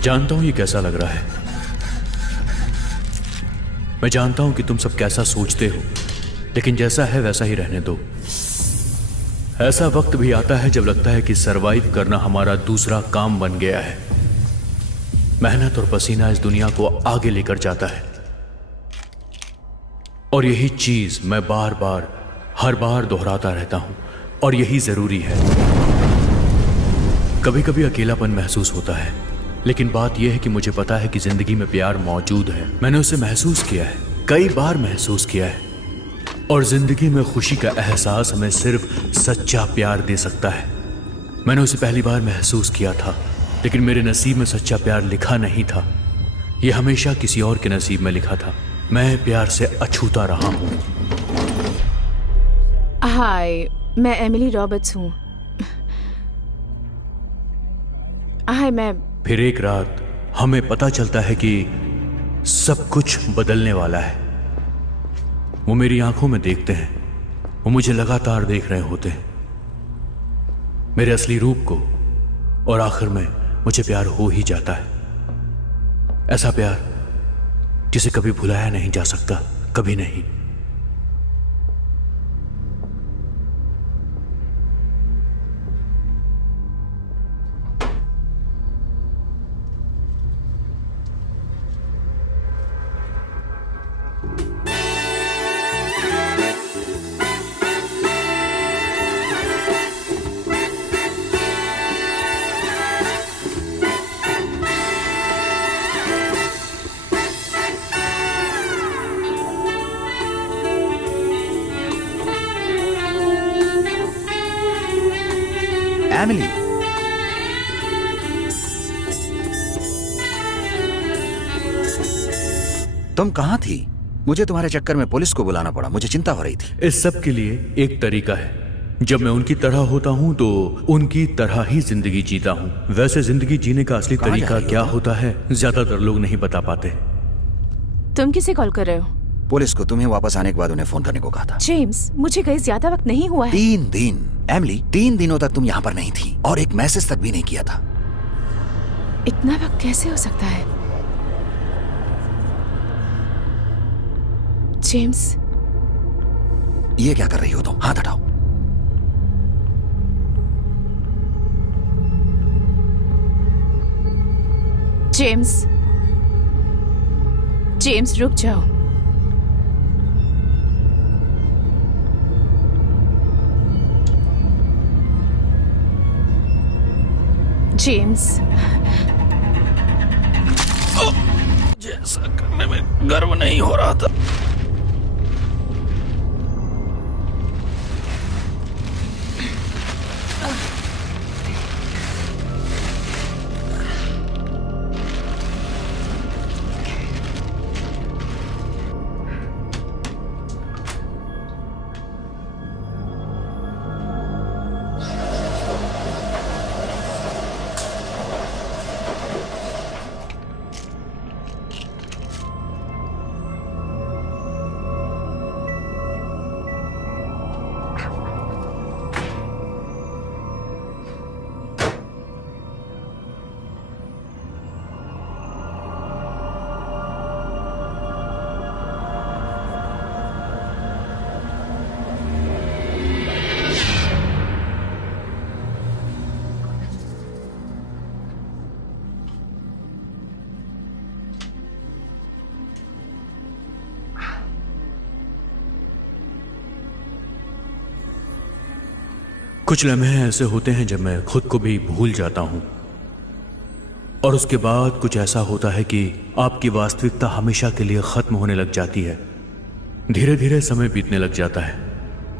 मैं जानता हूं ये कैसा लग रहा है। मैं जानता हूं कि तुम सब कैसा सोचते हो, लेकिन जैसा है वैसा ही रहने दो। ऐसा वक्त भी आता है जब लगता है कि सरवाइव करना हमारा दूसरा काम बन गया है। मेहनत और पसीना इस दुनिया को आगे लेकर जाता है, और यही चीज मैं बार बार हर बार दोहराता रहता हूं, और यही जरूरी है। कभी कभी अकेलापन महसूस होता है, लेकिन बात यह है कि मुझे पता है कि जिंदगी में प्यार मौजूद है। मैंने उसे महसूस किया है, कई बार महसूस किया है, और जिंदगी में खुशी का एहसास हमें सिर्फ सच्चा प्यार दे सकता है। मैंने उसे पहली बार महसूस किया था, लेकिन मेरे नसीब में सच्चा प्यार लिखा नहीं था। यह हमेशा किसी और के नसीब में लिखा था। मैं प्यार से अछूता रहा हूं। हाय, मैं एमिली रॉबर्ट्स हूँ। हाय, मैं फिर एक रात हमें पता चलता है कि सब कुछ बदलने वाला है। वो मेरी आंखों में देखते हैं, वो मुझे लगातार देख रहे होते हैं, मेरे असली रूप को, और आखिर में मुझे प्यार हो ही जाता है। ऐसा प्यार जिसे कभी भुलाया नहीं जा सकता, कभी नहीं। एमिली, तुम कहां थी? मुझे तुम्हारे चक्कर में पुलिस को बुलाना पड़ा, मुझे चिंता हो रही थी। इस सब के लिए एक तरीका है। जब मैं उनकी तरह होता हूं तो उनकी तरह ही जिंदगी जीता हूं। वैसे जिंदगी जीने का असली तरीका क्या होता है, ज्यादातर लोग नहीं बता पाते। तुम किसे कॉल कर रहे हो? पुलिस को। तुम्हें वापस आने के बाद उन्हें फोन करने को कहा था। जेम्स, मुझे कहीं ज्यादा वक्त नहीं हुआ है। 3 दिन एमिली, 3 दिनों तक तुम यहाँ पर नहीं थी, और एक मैसेज तक भी नहीं किया था। इतना वक्त कैसे हो सकता है? जेम्स, ये क्या कर रही हो तुम? हाथ हटाओ। जेम्स, जेम्स रुक जाओ। जेम्स, जैसा करने में गर्व नहीं हो रहा था। कुछ लम्हे ऐसे होते हैं जब मैं खुद को भी भूल जाता हूं, और उसके बाद कुछ ऐसा होता है कि आपकी वास्तविकता हमेशा के लिए खत्म होने लग जाती है। धीरे धीरे समय बीतने लग जाता है।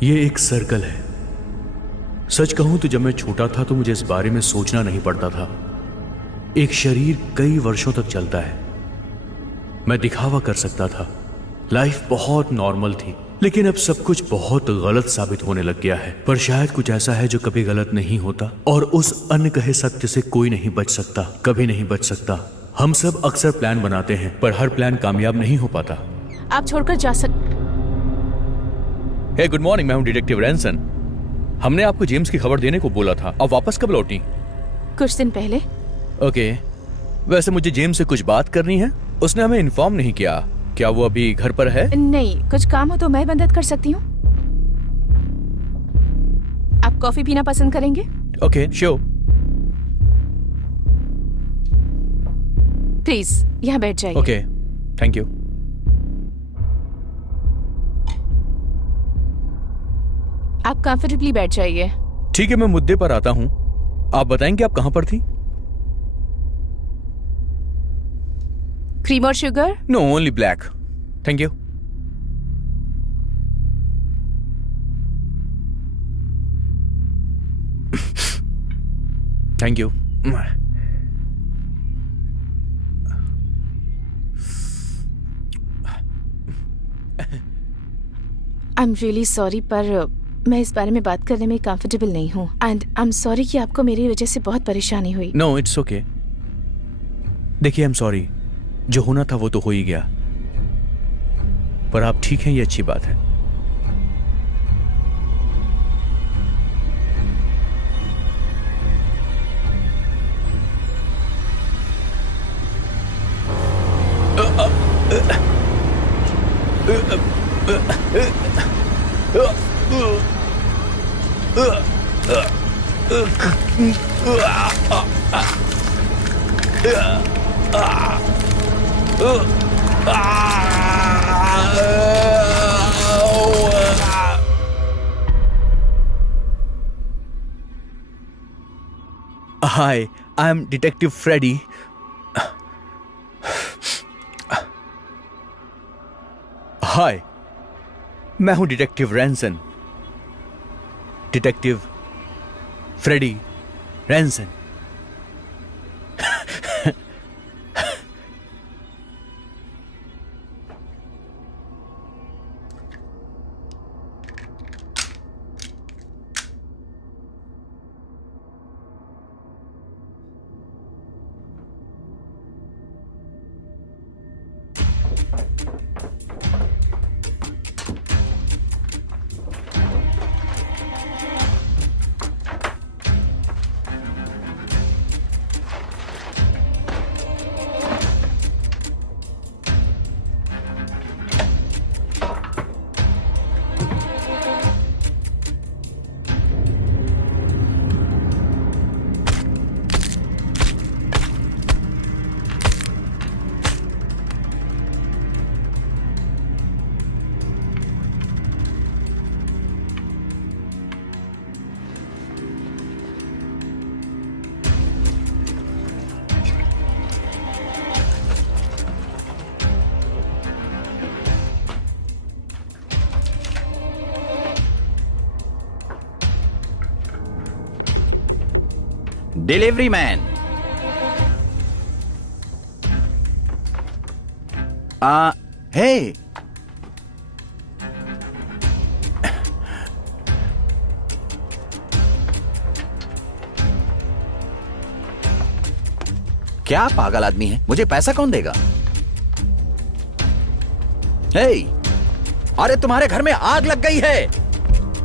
ये एक सर्कल है। सच कहूं तो जब मैं छोटा था तो मुझे इस बारे में सोचना नहीं पड़ता था। एक शरीर कई वर्षों तक चलता है। मैं दिखावा कर सकता था। लाइफ बहुत नॉर्मल थी, लेकिन अब सब कुछ बहुत गलत साबित होने लग गया है। पर शायद कुछ ऐसा है जो कभी गलत नहीं होता, और उस अनकहे सत्य से कोई नहीं बच सकता, कभी नहीं बच सकता। हम सब अक्सर प्लान बनाते हैं, पर हर प्लान कामयाब नहीं हो पाता। आप छोड़कर जा हे गुड मॉर्निंग, मैं हूं डिटेक्टिव रैनसन। हमने आपको जेम्स की खबर देने को बोला था। अब वापस कब लौटी? कुछ दिन पहले। ओके, वैसे मुझे जेम्स से कुछ बात करनी है। उसने हमें इन्फॉर्म नहीं किया। क्या वो अभी घर पर है? नहीं, कुछ काम हो तो मैं मदद कर सकती हूँ। आप कॉफी पीना पसंद करेंगे? Okay, sure. प्लीज यहाँ बैठ जाइए। Okay, thank you. आप कंफर्टेबली बैठ जाइए। ठीक है, मैं मुद्दे पर आता हूँ। आप बताएंगे आप कहाँ पर थी? क्रीम और sugar? No, only black, thank you. Thank you. I am really sorry, पर मैं इस बारे में बात करने में कंफर्टेबल नहीं हूँ। एंड आई एम सॉरी कि आपको मेरी वजह से बहुत परेशानी हुई। No, it's okay. देखिए, आई एम सॉरी। जो होना था वो तो हो ही गया, पर आप ठीक हैं, ये अच्छी बात है। Hi, I'm Detective Freddy. Hi, मैं हूं detective Ranson. Detective Freddy Ranson. Delivery man. Hey, क्या पागल आदमी है? मुझे पैसा कौन देगा? हे, अरे तुम्हारे घर में आग लग गई है।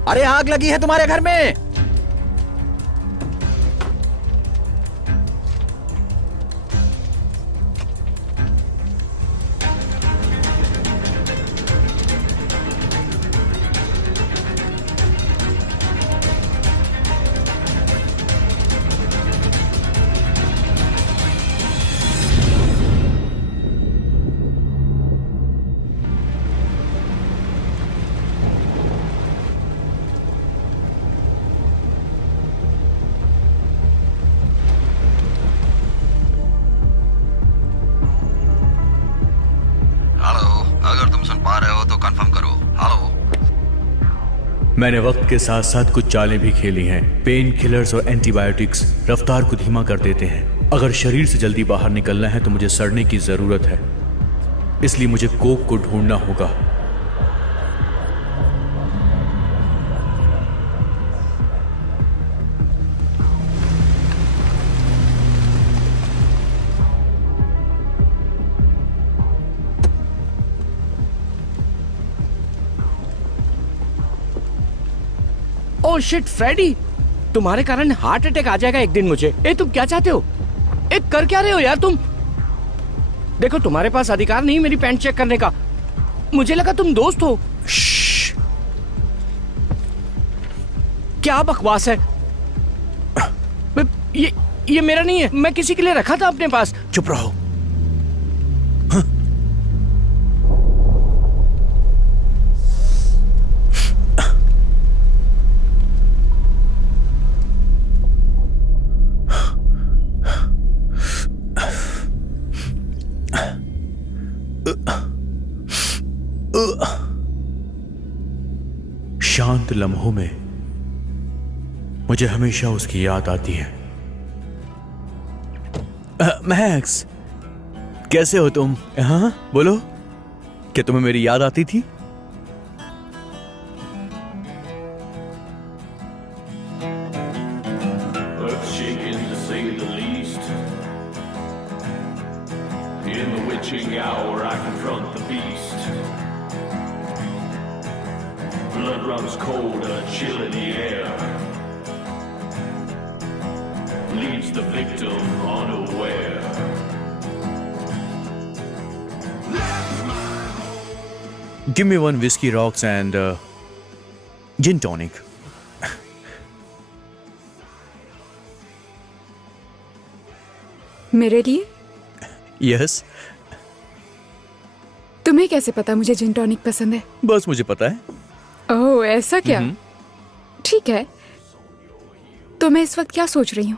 अरे आग लगी है तुम्हारे घर में। अगर तुम सुन पा रहे हो तो कंफर्म करो। हेलो। मैंने वक्त के साथ साथ कुछ चालें भी खेली हैं। पेन किलर्स और एंटीबायोटिक्स रफ्तार को धीमा कर देते हैं। अगर शरीर से जल्दी बाहर निकलना है तो मुझे सड़ने की जरूरत है, इसलिए मुझे कोक को ढूंढना होगा। ओह शिट फ्रेडी, तुम्हारे कारण हार्ट अटैक आ जाएगा एक दिन मुझे। ए तुम क्या चाहते हो? एक कर क्या रहे हो यार तुम? देखो तुम्हारे पास अधिकार नहीं मेरी पैंट चेक करने का। मुझे लगा तुम दोस्त हो। क्या बकवास है? ये मेरा नहीं है, मैं किसी के लिए रखा था अपने पास। चुप रहो। शांत लम्हों में मुझे हमेशा उसकी याद आती है। मैक्स, कैसे हो तुम? हाँ बोलो, क्या तुम्हें मेरी याद आती थी? Earth-shaking to say the least. In the witching hour I confront the beast. Blood runs cold, a chill in the air. Leaves the victim unaware. Give me one whiskey rocks and gin tonic. मेरे लिए? Yes. तुम्हें कैसे पता मुझे जिन tonic पसंद है? बस मुझे पता है। ओह ऐसा क्या? ठीक है, तो मैं इस वक्त क्या सोच रही हूँ?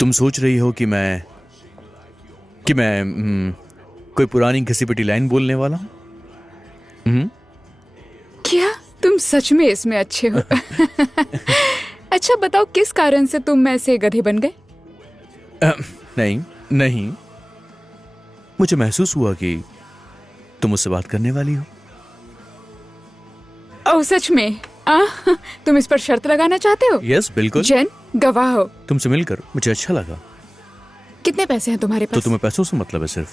तुम सोच रही हो कि मैं कोई पुरानी घिसी-पिटी लाइन बोलने वाला हूँ? क्या तुम सच में इसमें अच्छे हो? अच्छा बताओ, किस कारण से तुम ऐसे गधे बन गए? नहीं, मुझे महसूस हुआ कि तुम मुझसे बात करने वाली हो। ओह सच में? तुम इस पर शर्त लगाना चाहते हो? यस बिल्कुल। जेन, गवाह हो। तुमसे मिलकर मुझे अच्छा लगा। कितने पैसे हैं तुम्हारे तो पास? तुम्हें पैसों से मतलब है सिर्फ?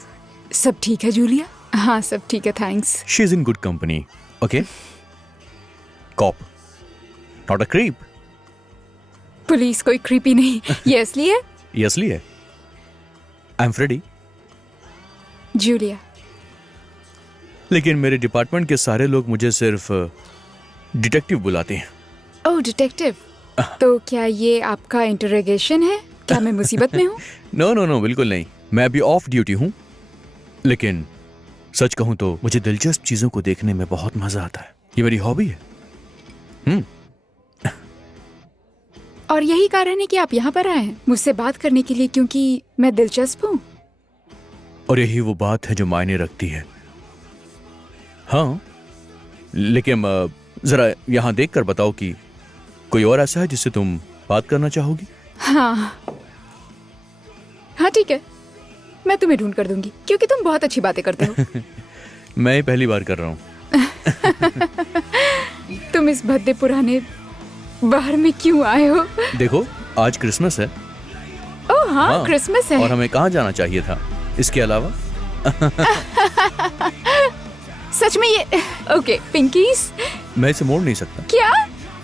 सब ठीक है जूलिया? हाँ सब ठीक है, thanks. She is in good company. Okay, cop not a creep. Police कोई क्रीपी नहीं। ये असली है? ये असली है। I am Freddie. जूलिया। लेकिन मेरे डिपार्टमेंट के सारे लोग मुझे सिर्फ डिटेक्टिव बुलाते हैं। ओह डिटेक्टिव, तो क्या ये आपका इंटरोगेशन है? क्या मैं मुसीबत में हूँ? नो, बिल्कुल नहीं। मैं अभी ऑफ ड्यूटी हूँ, लेकिन सच कहूँ तो मुझे दिलचस्प चीजों को देखने में बहुत मजा आता है। ये मेरी हॉबी है। और यही कारण है कि आप यहाँ पर आए हैं मुझसे बात करने के लिए, क्योंकि मैं दिलचस्प हूँ। और यही वो बात है जो मायने रखती है। हाँ, लेकिन जरा यहाँ देखकर बताओ कि कोई और ऐसा है जिससे तुम बात करना चाहोगी? हाँ ठीक है, मैं तुम्हें ढूंढ कर दूंगी, क्योंकि तुम बहुत अच्छी बातें करते हो। मैं पहली बार कर रहा हूँ। तुम इस भद्दे पुराने बाहर में क्यों आए हो? देखो, आज क्रिसमस है। ओह हाँ, क्रिसमस है। और हमें कहाँ जाना चाहिए था इसके अलावा? सच में ये ओके पिंकीज? मैं इसे मोड़ नहीं सकता। क्या?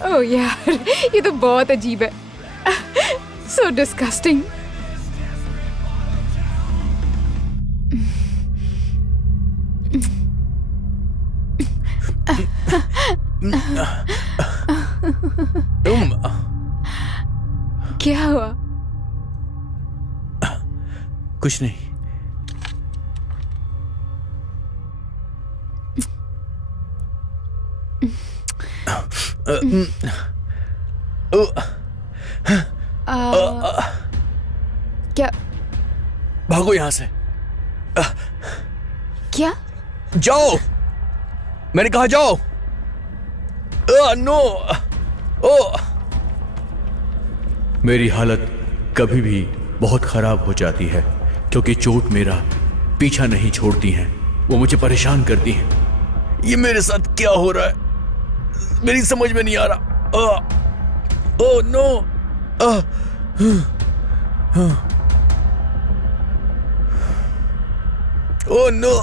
ओह यार, ये तो बहुत अजीब है। So disgusting. क्या हुआ? कुछ नहीं। क्या? भागो यहां से। क्या? जाओ, मैंने कहा जाओ। नो। मेरी हालत कभी भी बहुत खराब हो जाती है क्योंकि चोट मेरा पीछा नहीं छोड़ती हैं। वो मुझे परेशान करती हैं। ये मेरे साथ क्या हो रहा है, मेरी समझ में नहीं आ रहा। Oh no. Oh no.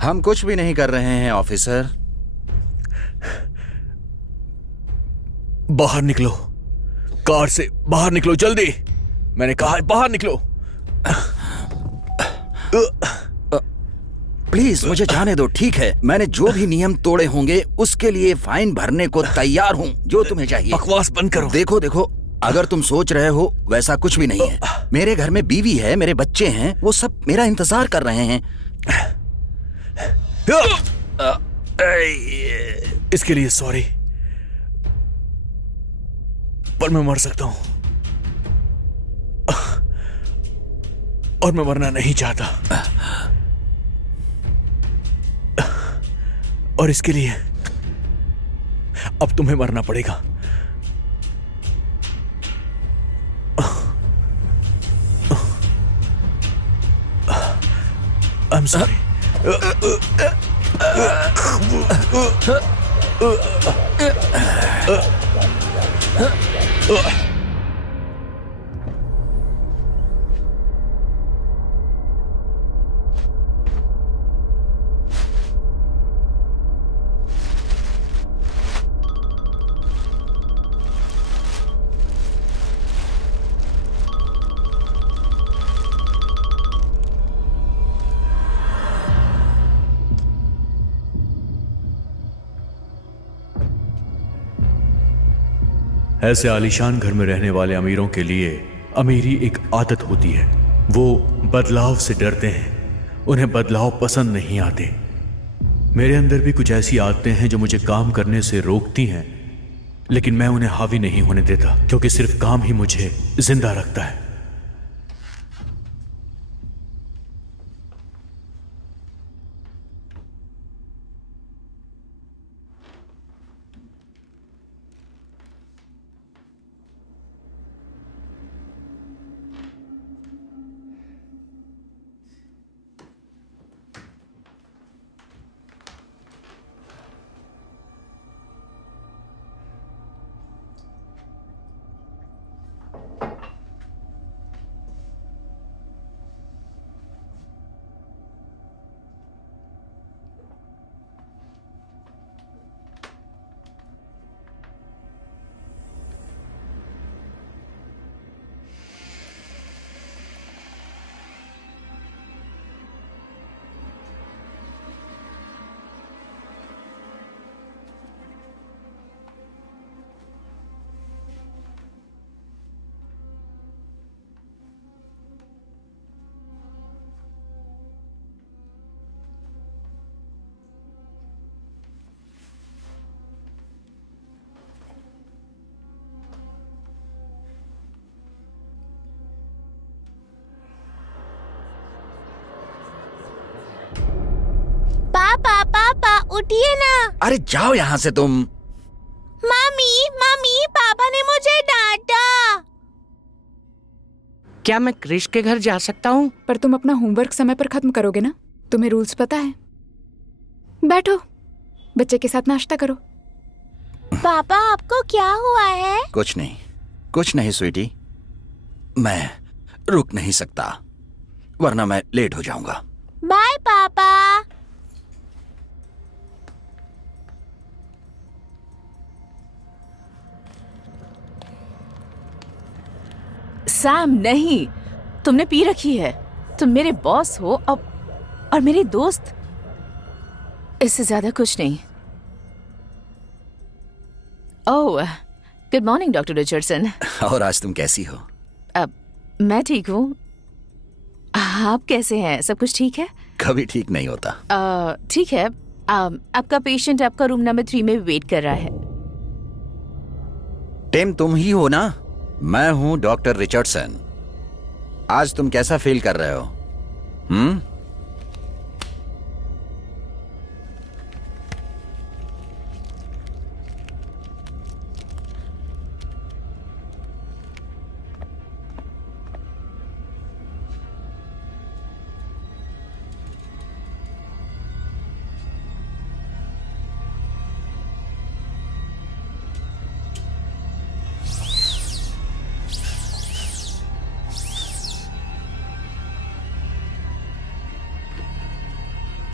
हम कुछ भी नहीं कर रहे हैं ऑफिसर। बाहर निकलो, कार से बाहर निकलो जल्दी। मैंने कहा है बाहर निकलो। प्लीज मुझे जाने दो, ठीक है? मैंने जो भी नियम तोड़े होंगे उसके लिए फाइन भरने को तैयार हूँ, जो तुम्हें चाहिए। बकवास बंद करो। देखो देखो, अगर तुम सोच रहे हो वैसा कुछ भी नहीं है। मेरे घर में बीवी है, मेरे बच्चे हैं, वो सब मेरा इंतजार कर रहे हैं। इसके लिए सॉरी, पर मैं मर सकता हूं और मैं मरना नहीं चाहता, और इसके लिए अब तुम्हें मरना पड़ेगा। I'm sorry. ऐसे आलीशान घर में रहने वाले अमीरों के लिए अमीरी एक आदत होती है। वो बदलाव से डरते हैं, उन्हें बदलाव पसंद नहीं आते। मेरे अंदर भी कुछ ऐसी आदतें हैं जो मुझे काम करने से रोकती हैं, लेकिन मैं उन्हें हावी नहीं होने देता, क्योंकि सिर्फ काम ही मुझे जिंदा रखता है। पापा उठिए ना। अरे जाओ यहाँ से तुम। मम्मी मम्मी, पापा ने मुझे डांटा। क्या मैं क्रिश के घर जा सकता हूँ? पर तुम अपना होमवर्क समय पर खत्म करोगे ना? तुम्हें रूल्स पता है। बैठो, बच्चे के साथ नाश्ता करो। पापा आपको क्या हुआ है? कुछ नहीं स्वीटी, मैं रुक नहीं सकता, वरना मैं लेट हो जाऊंगा। बाय पापा। सैम नहीं, तुमने पी रखी है। तुम मेरे बॉस हो और मेरी दोस्त, इससे ज्यादा कुछ नहीं। ओह, गुड मॉर्निंग डॉक्टर रिचर्डसन। और आज तुम कैसी हो? अब मैं ठीक हूँ, आप कैसे हैं? सब कुछ ठीक है? कभी ठीक नहीं होता। ठीक है। आपका पेशेंट आपका रूम नंबर 3 में वेट कर रहा है। टिम तुम ही हो ना? मैं हूँ डॉक्टर रिचर्डसन। आज तुम कैसा फील कर रहे हो? हम्म?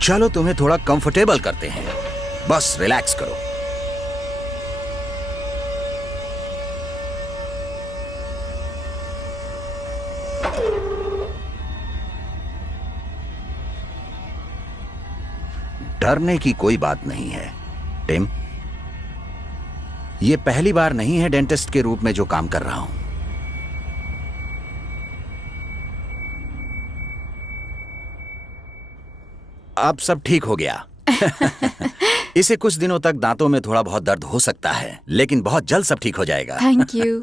चलो तुम्हें थोड़ा कंफर्टेबल करते हैं, बस रिलैक्स करो। डरने की कोई बात नहीं है टिम। ये पहली बार नहीं है डेंटिस्ट के रूप में जो काम कर रहा हूं। अब सब ठीक हो गया। इसे कुछ दिनों तक दांतों में थोड़ा बहुत दर्द हो सकता है, लेकिन बहुत जल्द सब ठीक हो जाएगा। Thank you.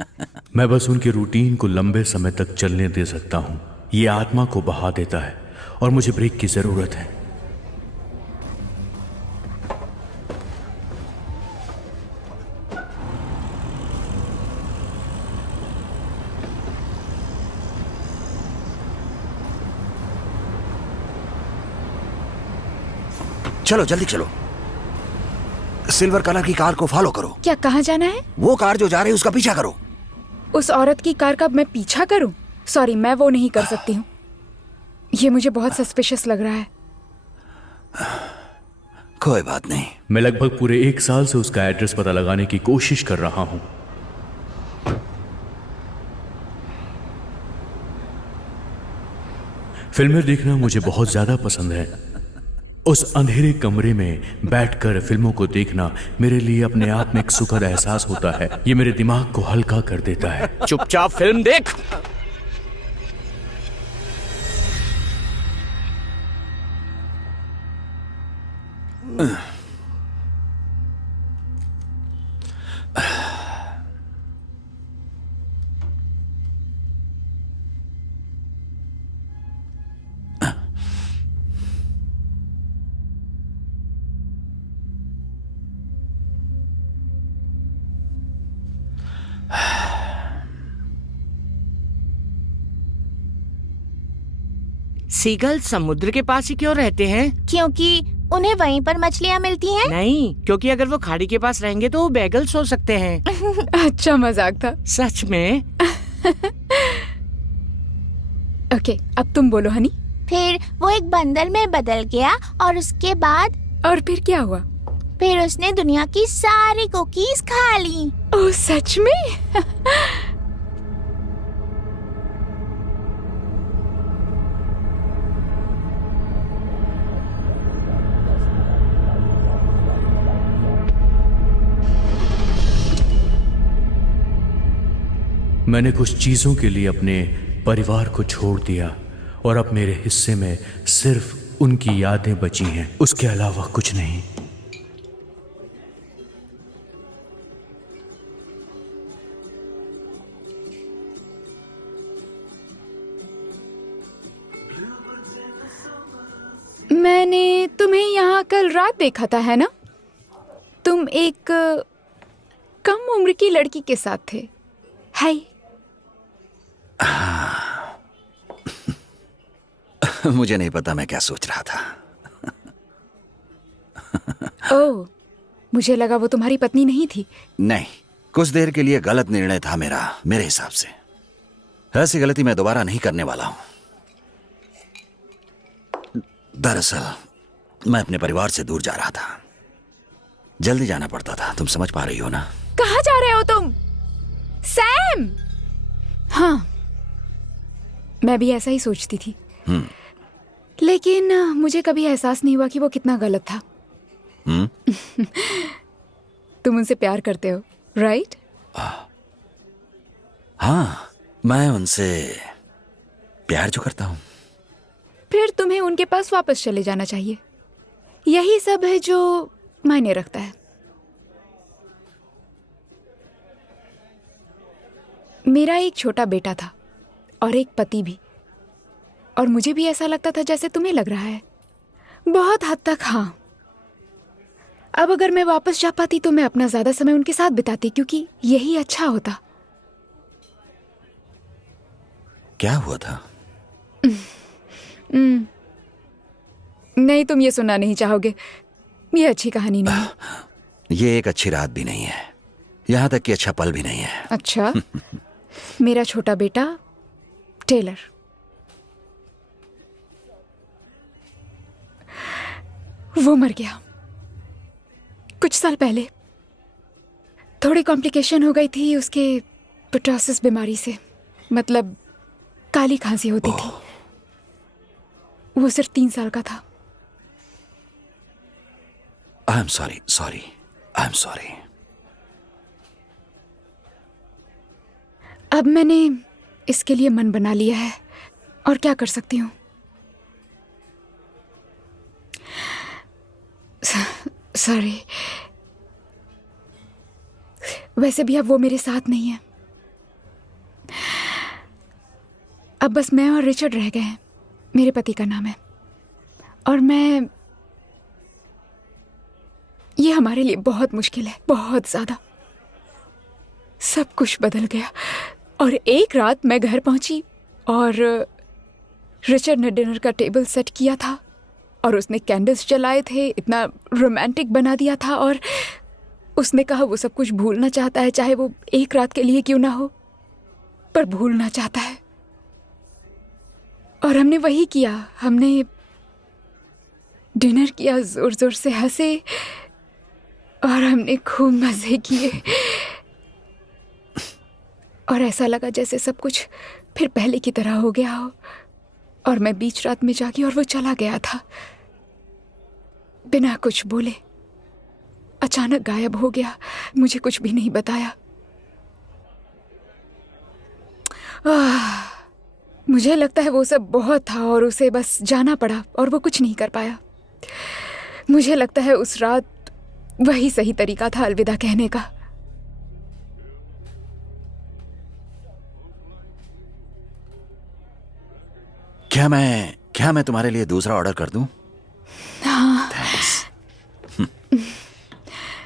मैं बस उनके रूटीन को लंबे समय तक चलने दे सकता हूँ। ये आत्मा को बहा देता है और मुझे ब्रेक की जरूरत है। चलो जल्दी चलो, सिल्वर कलर की कार को फॉलो करो। क्या कहाँ जाना है? वो कार जो जा रही है उसका पीछा करो। उस औरत की कार का मैं पीछा करूं? सॉरी, मैं वो नहीं कर सकती हूँ। ये मुझे बहुत सस्पिशियस लग रहा है। कोई बात नहीं। मैं लगभग पूरे 1 साल से उसका एड्रेस पता लगाने की कोशिश कर रहा हूं। फिल्में देखना मुझे बहुत ज्यादा पसंद है। उस अंधेरे कमरे में बैठकर फिल्मों को देखना मेरे लिए अपने आप में एक सुखद एहसास होता है। ये मेरे दिमाग को हल्का कर देता है। चुपचाप फिल्म देख। सीगल समुद्र के पास ही क्यों रहते हैं? क्योंकि उन्हें वहीं पर मछलियाँ मिलती हैं। नहीं, क्योंकि अगर वो खाड़ी के पास रहेंगे तो वो बैगल्स हो सकते हैं। अच्छा मजाक था। सच में? ओके, अब तुम बोलो हनी। फिर वो एक बंदर में बदल गया और उसके बाद और फिर क्या हुआ? फिर उसने दुनिया की सारी कुकीज खा ली। ओह सच में? मैंने कुछ चीजों के लिए अपने परिवार को छोड़ दिया और अब मेरे हिस्से में सिर्फ उनकी यादें बची हैं, उसके अलावा कुछ नहीं। मैंने तुम्हें यहाँ कल रात देखा था, है ना? तुम एक कम उम्र की लड़की के साथ थे। हाय। मुझे नहीं पता मैं क्या सोच रहा था। ओह, मुझे लगा वो तुम्हारी पत्नी नहीं थी। नहीं, कुछ देर के लिए गलत निर्णय था मेरा, मेरे हिसाब से। ऐसी गलती मैं दोबारा नहीं करने वाला हूं। दरअसल मैं अपने परिवार से दूर जा रहा था। जल्दी जाना पड़ता था, तुम समझ पा रही हो ना? कहाँ जा रहे हो तुम? सैम! हाँ, मैं भी ऐसा ही सोचती थी। लेकिन मुझे कभी एहसास नहीं हुआ कि वो कितना गलत था। तुम उनसे प्यार करते हो, राइट? हाँ, मैं उनसे प्यार जो करता हूं। फिर तुम्हें उनके पास वापस चले जाना चाहिए। यही सब है जो मायने रखता है। मेरा एक छोटा बेटा था और एक पति भी, और मुझे भी ऐसा लगता था जैसे तुम्हें लग रहा है। बहुत हद तक हाँ। अब अगर मैं वापस जा पाती तो मैं अपना ज्यादा समय उनके साथ बिताती, क्योंकि यही अच्छा होता। क्या हुआ था? नहीं, तुम ये सुनना नहीं चाहोगे। ये अच्छी कहानी नहीं। ये एक अच्छी रात भी नहीं है, यहाँ तक कि अच्छा पल भी नहीं है। अच्छा। मेरा छोटा बेटा टेलर, वो मर गया कुछ साल पहले। थोड़ी कॉम्प्लिकेशन हो गई थी उसके पिटोसिस बीमारी से, मतलब काली खांसी होती थी। वो सिर्फ 3 साल का था। I am sorry, I am sorry. अब मैंने इसके लिए मन बना लिया है, और क्या कर सकती हूँ। सॉरी। वैसे भी अब वो मेरे साथ नहीं है। अब बस मैं और रिचर्ड रह गए हैं। मेरे पति का नाम है। और ये हमारे लिए बहुत मुश्किल है, बहुत ज्यादा। सब कुछ बदल गया। और एक रात मैं घर पहुंची और रिचर्ड ने डिनर का टेबल सेट किया था और उसने कैंडल्स जलाए थे, इतना रोमांटिक बना दिया था। और उसने कहा वो सब कुछ भूलना चाहता है, चाहे वो एक रात के लिए क्यों ना हो, पर भूलना चाहता है। और हमने वही किया। हमने डिनर किया, जोर जोर से हंसे और हमने खूब मजे किए। और ऐसा लगा जैसे सब कुछ फिर पहले की तरह हो गया हो। और मैं बीच रात में जागी और वो चला गया था, बिना कुछ बोले। अचानक गायब हो गया, मुझे कुछ भी नहीं बताया। मुझे लगता है वो सब बहुत था और उसे बस जाना पड़ा और वो कुछ नहीं कर पाया। मुझे लगता है उस रात वही सही तरीका था अलविदा कहने का। क्या मैं तुम्हारे लिए दूसरा ऑर्डर कर दूं? हाँ।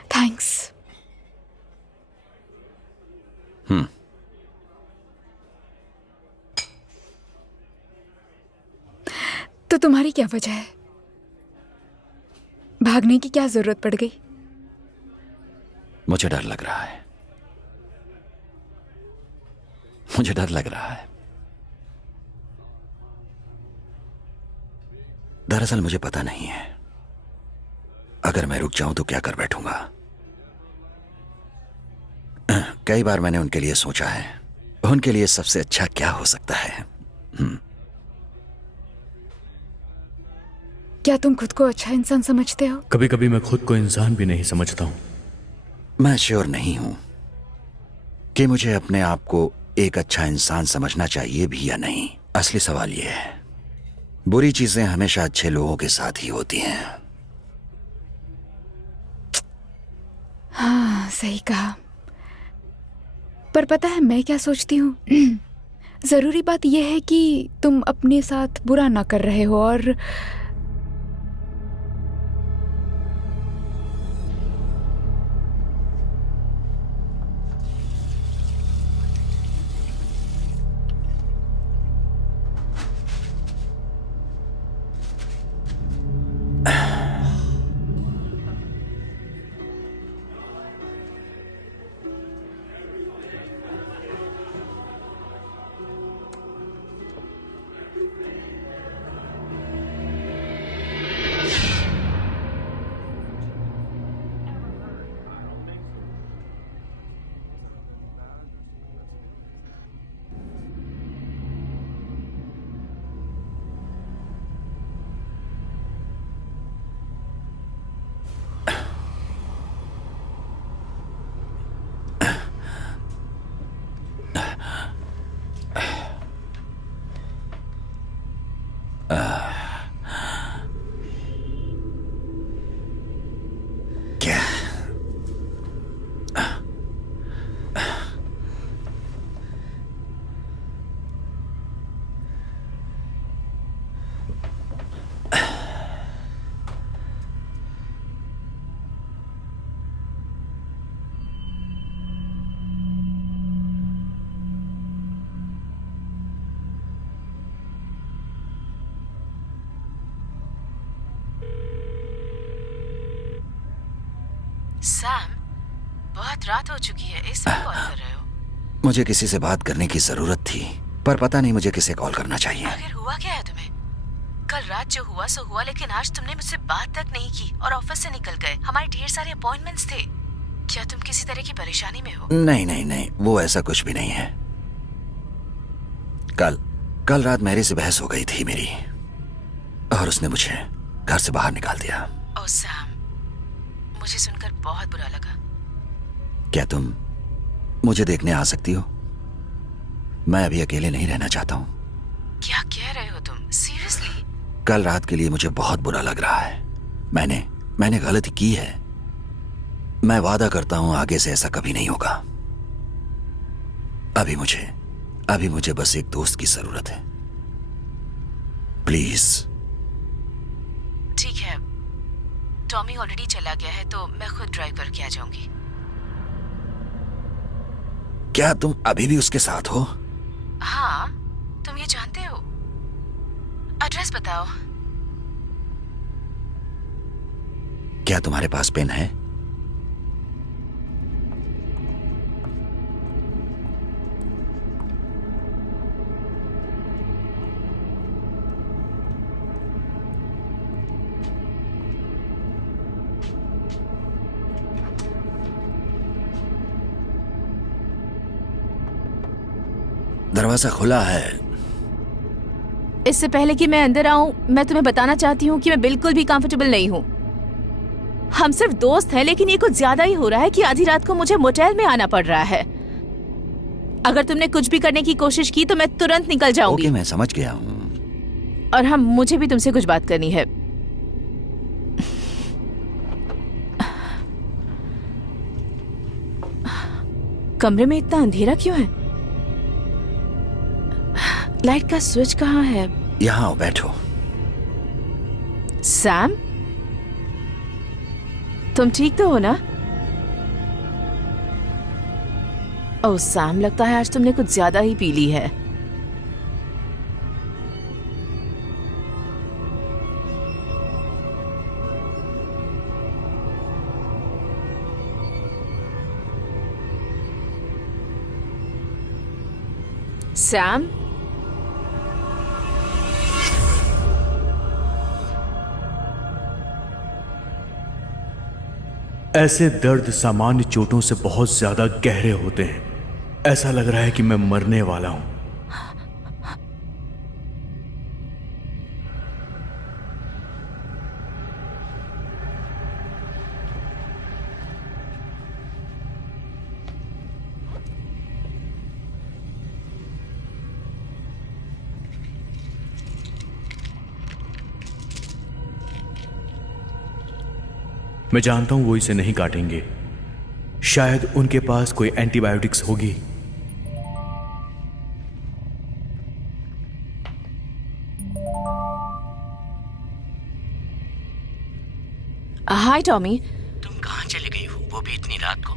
थैंक्स। तो तुम्हारी क्या वजह है? भागने की क्या जरूरत पड़ गई? मुझे डर लग रहा है। मुझे डर लग रहा है। दरअसल मुझे पता नहीं है, अगर मैं रुक जाऊं तो क्या कर बैठूंगा। कई बार मैंने उनके लिए सोचा है, उनके लिए सबसे अच्छा क्या हो सकता है। क्या तुम खुद को अच्छा इंसान समझते हो? कभी कभी मैं खुद को इंसान भी नहीं समझता हूं। मैं श्योर नहीं हूं कि मुझे अपने आप को एक अच्छा इंसान समझना चाहिए भी या नहीं। असली सवाल यह है, बुरी चीजें हमेशा अच्छे लोगों के साथ ही होती हैं। हाँ, सही कहा। पर पता है मैं क्या सोचती हूँ? जरूरी बात यह है कि तुम अपने साथ बुरा ना कर रहे हो। और सैम, बहुत रात हो चुकी है, इस वक्त कॉल कर रहे हो? मुझे किसी से बात करने की जरूरत थी, पर पता नहीं मुझे किसे कॉल करना चाहिए। आखिर हुआ क्या है तुम्हें? कल रात जो हुआ सो हुआ, लेकिन आज तुमने मुझसे बात तक नहीं की और ऑफिस से निकल गए। हमारे ढेर सारे अपॉइंटमेंट्स थे। क्या तुम किसी तरह की परेशानी में हो? नहीं नहीं नहीं, वो ऐसा कुछ भी नहीं है। कल रात मैरी से बहस हो गई थी मेरी, और उसने मुझे घर से बाहर निकाल दिया। ओह सैम, मुझे सुनकर बहुत बुरा लगा। क्या तुम मुझे देखने आ सकती हो? मैं अभी अकेले नहीं रहना चाहता हूँ। क्या कह रहे हो तुम? सीरियसली? कल रात के लिए मुझे बहुत बुरा लग रहा है। मैंने गलती की है। मैं वादा करता हूं आगे से ऐसा कभी नहीं होगा। अभी मुझे बस एक दोस्त की जरूरत है। प्लीज। ठीक है, टॉमी ऑलरेडी चला गया है तो मैं खुद ड्राइव करके आ जाऊंगी। क्या तुम अभी भी उसके साथ हो? हाँ, तुम ये जानते हो। एड्रेस बताओ। क्या तुम्हारे पास पेन है? दरवाजा खुला है। इससे पहले कि मैं अंदर आऊं, मैं तुम्हें बताना चाहती हूँ कि मैं बिल्कुल भी कंफर्टेबल नहीं हूँ। हम सिर्फ दोस्त हैं, लेकिन ये कुछ ज्यादा ही हो रहा है कि आधी रात को मुझे मोटेल में आना पड़ रहा है। अगर तुमने कुछ भी करने की कोशिश की तो मैं तुरंत निकल जाऊंगी। ओके, मैं समझ गया हूँ। और हाँ, मुझे भी तुमसे कुछ बात करनी है। कमरे में इतना अंधेरा क्यों है? लाइट का स्विच कहाँ है? यहाँ आओ, बैठो। सैम, तुम ठीक तो हो ना? ओह सैम, लगता है आज तुमने कुछ ज्यादा ही पी ली है। सैम, ऐसे दर्द सामान्य चोटों से बहुत ज्यादा गहरे होते हैं। ऐसा लग रहा है कि मैं मरने वाला हूं। मैं जानता हूं वो इसे नहीं काटेंगे। शायद उनके पास कोई एंटीबायोटिक्स होगी। हाय टॉमी। तुम कहाँ चली गई हो, वो भी इतनी रात को?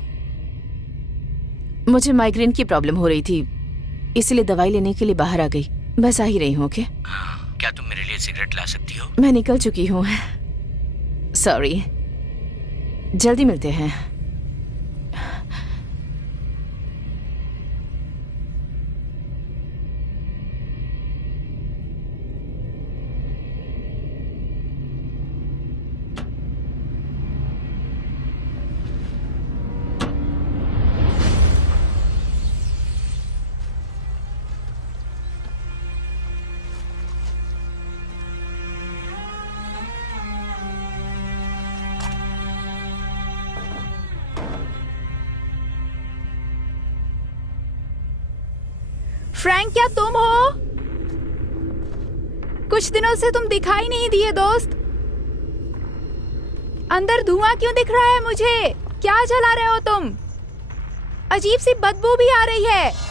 मुझे माइग्रेन की प्रॉब्लम हो रही थी, इसलिए दवाई लेने के लिए बाहर आ गई। बस आ ही रही हूँ। ओके? क्या तुम मेरे लिए सिगरेट ला सकती हो? मैं निकल चुकी हूँ। सॉरी, जल्दी मिलते हैं। फ्रैंक, क्या तुम हो? कुछ दिनों से तुम दिखाई नहीं दिए दोस्त। अंदर धुआं क्यों दिख रहा है मुझे? क्या जला रहे हो तुम? अजीब सी बदबू भी आ रही है।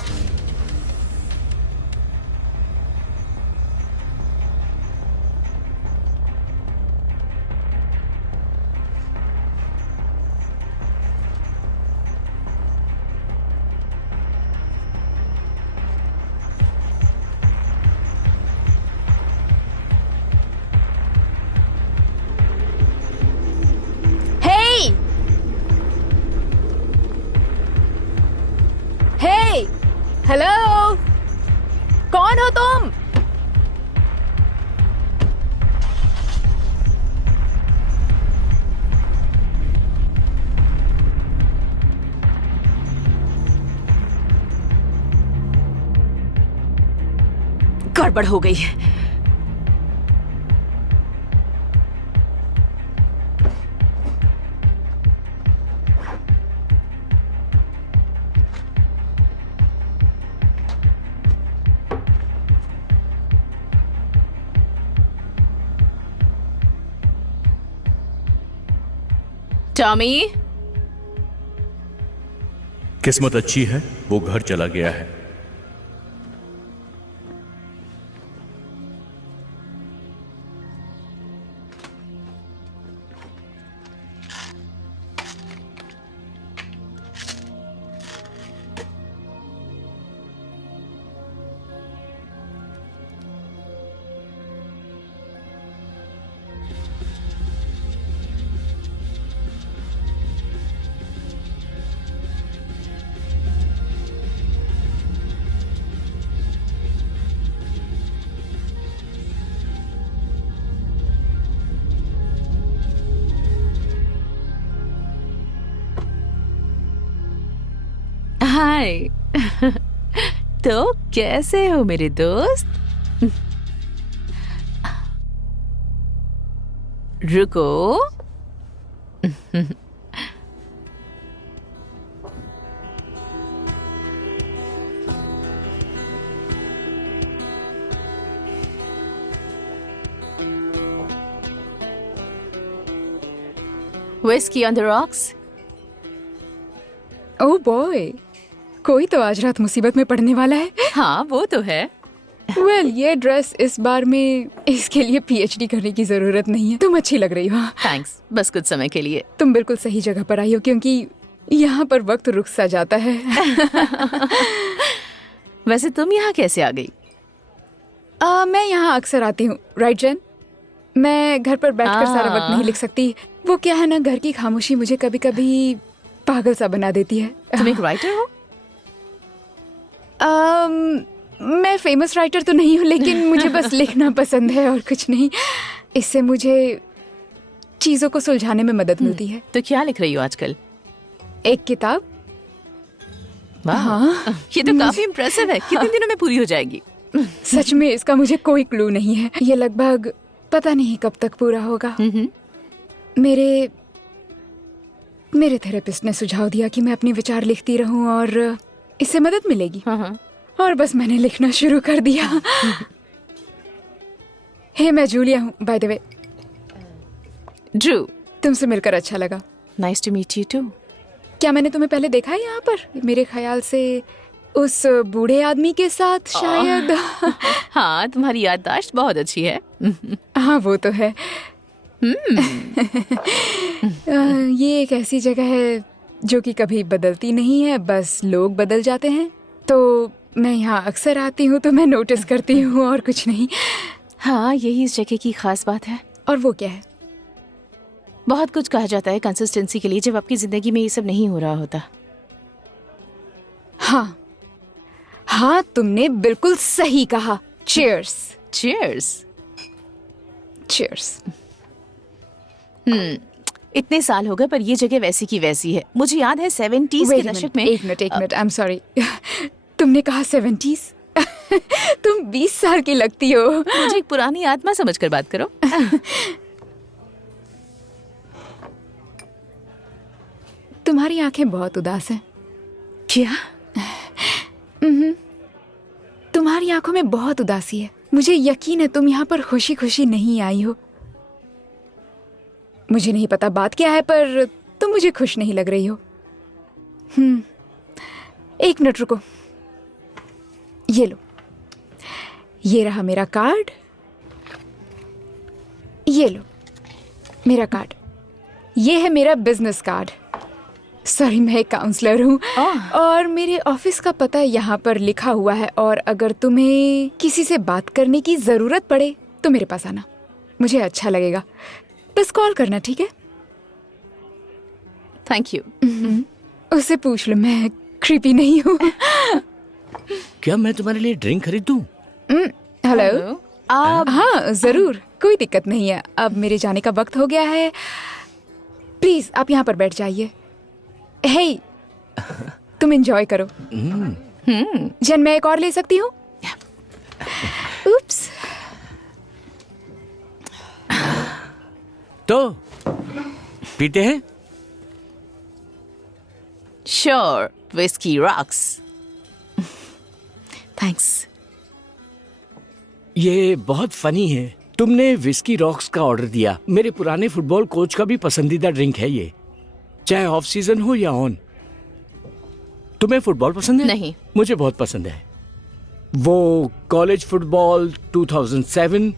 हेलो, कौन हो तुम? गड़बड़ हो गई है। टॉमी, किस्मत अच्छी है, वो घर चला गया है। हाय। तो कैसे हो मेरे दोस्त? रुको। Whiskey on the rocks? Oh boy, कोई तो आज रात मुसीबत में पड़ने वाला है। हाँ, वो तो है। वेल, ये ड्रेस इस बार में इसके लिए पीएचडी करने की जरूरत नहीं है। तुम अच्छी लग रही हो। थैंक्स, बस कुछ समय के लिए। तुम बिल्कुल सही जगह पर आई हो, क्योंकि यहाँ पर वक्त रुक सा जाता है। वैसे तुम यहाँ कैसे आ गई? मैं यहाँ अक्सर आती हूँ, राइट जेन? मैं घर पर बैठकर सारा वक्त नहीं लिख सकती। वो क्या है ना, घर की खामोशी मुझे कभी कभी पागल सा बना देती है। तुम एक राइटर हो? मैं फेमस राइटर तो नहीं हूँ, लेकिन मुझे बस लिखना पसंद है और कुछ नहीं। इससे मुझे चीजों को सुलझाने में मदद मिलती है। तो क्या लिख रही हो आजकल? एक किताब। वाह, हाँ, ये तो काफी इम्प्रेसिव है। कितने दिनों में पूरी हो जाएगी? सच में इसका मुझे कोई क्लू नहीं है। ये लगभग पता नहीं कब तक पूरा होगा। मेरे थेरेपिस्ट ने सुझाव दिया कि मैं अपने विचार लिखती रहूं और इससे मदद मिलेगी। और बस मैंने लिखना शुरू कर दिया। हे, मैं जूलिया हूँ, बाय द वे। ड्रू, तुमसे मिलकर अच्छा लगा। Nice to meet you too. क्या मैंने तुम्हें पहले देखा है यहाँ पर? मेरे ख्याल से उस बूढ़े आदमी के साथ शायद। हाँ, तुम्हारी याददाश्त बहुत अच्छी है। हाँ, वो तो है। ये एक ऐसी जगह है जो कि कभी बदलती नहीं है, बस लोग बदल जाते हैं। तो मैं यहाँ अक्सर आती हूँ, तो मैं नोटिस करती हूँ और कुछ नहीं। हाँ, यही इस जगह की खास बात है। और वो क्या है? बहुत कुछ कहा जाता है कंसिस्टेंसी के लिए, जब आपकी जिंदगी में ये सब नहीं हो रहा होता। हाँ हाँ, तुमने बिल्कुल सही कहा। चीयर्स। चीयर्स। चीयर्स। इतने साल हो गए, पर ये जगह वैसी की वैसी है। मुझे याद है 70s के दशक में। एक मिनट, आई एम सॉरी। तुमने कहा 70s? तुम 20 साल की लगती हो। मुझे एक पुरानी आत्मा समझकर बात करो। तुम्हारी आंखें बहुत उदास हैं। क्या? तुम्हारी आंखों में बहुत उदासी है। मुझे यकीन है तुम यहाँ पर खुशी खुशी नहीं आई हो। मुझे नहीं पता बात क्या है, पर तुम मुझे खुश नहीं लग रही हो। एक मिनट रुको, ये लो, ये रहा मेरा कार्ड। ये लो मेरा कार्ड। ये है मेरा बिजनेस कार्ड। सॉरी, मैं एक काउंसलर हूँ और मेरे ऑफिस का पता यहाँ पर लिखा हुआ है। और अगर तुम्हें किसी से बात करने की जरूरत पड़े तो मेरे पास आना, मुझे अच्छा लगेगा। बस कॉल करना, ठीक है? Thank you. उससे पूछ लो, मैं क्रीपी नहीं हूँ। क्या मैं तुम्हारे लिए ड्रिंक खरीदूं? हेलो। आप हाँ जरूर, कोई दिक्कत नहीं है। अब मेरे जाने का वक्त हो गया है। प्लीज आप यहाँ पर बैठ जाइए। हे, तुम एंजॉय करो। जन, मैं एक और ले सकती हूँ? उप्स। तो पीते हैं? Sure, whisky rocks. थैंक्स। ये बहुत फनी है, तुमने विस्की रॉक्स का ऑर्डर दिया। मेरे पुराने फुटबॉल कोच का भी पसंदीदा ड्रिंक है ये, चाहे ऑफ सीजन हो या ऑन। तुम्हें फुटबॉल पसंद है? नहीं। मुझे बहुत पसंद है। वो कॉलेज फुटबॉल 2007।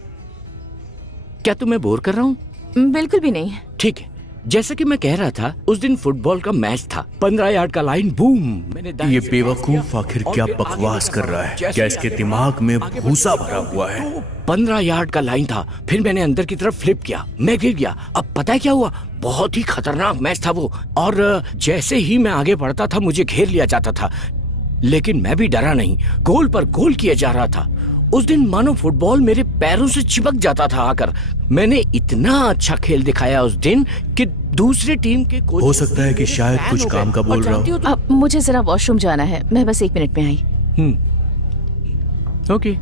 क्या तुम्हें बोर कर रहा हूँ? बिल्कुल भी नहीं। ठीक है, जैसा कि मैं कह रहा था, उस दिन फुटबॉल का मैच था। 15 यार्ड का लाइन, बूम। मैंने ये बेवकूफ आखिर क्या बकवास कर रहा है? क्या इसके दिमाग में भूसा भरा हुआ है? 15 यार्ड का लाइन था, फिर मैंने अंदर की तरफ फ्लिप किया, मैं गिर गया। अब पता है क्या हुआ? बहुत ही खतरनाक मैच था वो, और जैसे ही मैं आगे बढ़ता था मुझे घेर लिया जाता था, लेकिन मैं भी डरा नहीं। गोल पर गोल किए जा रहा था। उस दिन मानो फुटबॉल मेरे पैरों से चिपक जाता था आकर। मैंने इतना अच्छा खेल दिखाया उस दिन कि दूसरे टीम के कोच हो सकता है कि शायद कुछ काम का बोल रहा हो। अब मुझे जरा वॉशरूम जाना है, मैं बस 1 मिनट में आई। ओके।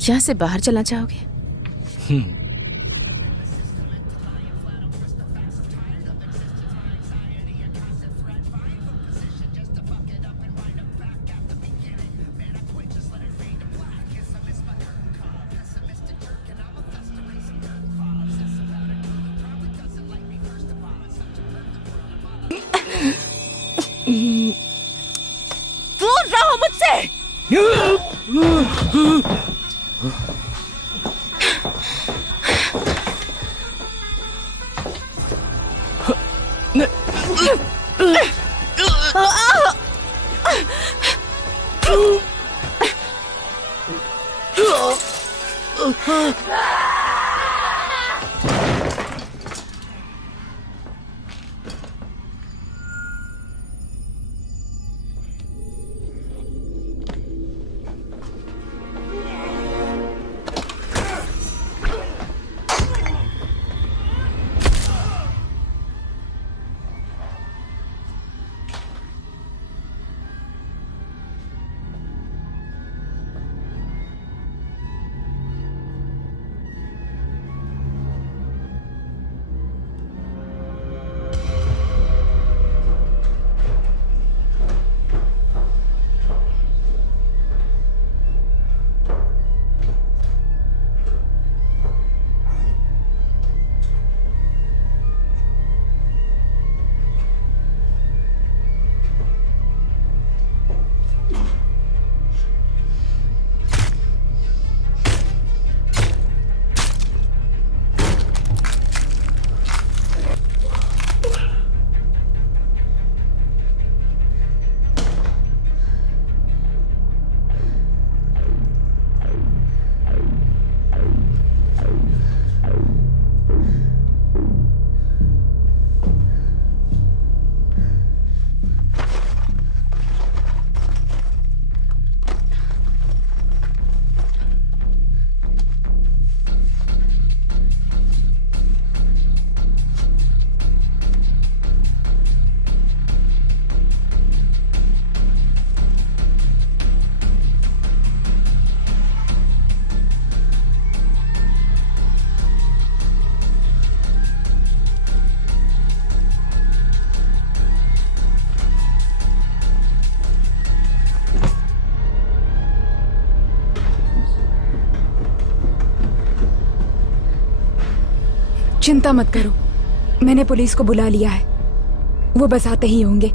यहाँ से बाहर चलना चाहोगे? दूर रहो मुझसे। चिंता मत करो, मैंने पुलिस को बुला लिया है, वो बस आते ही होंगे।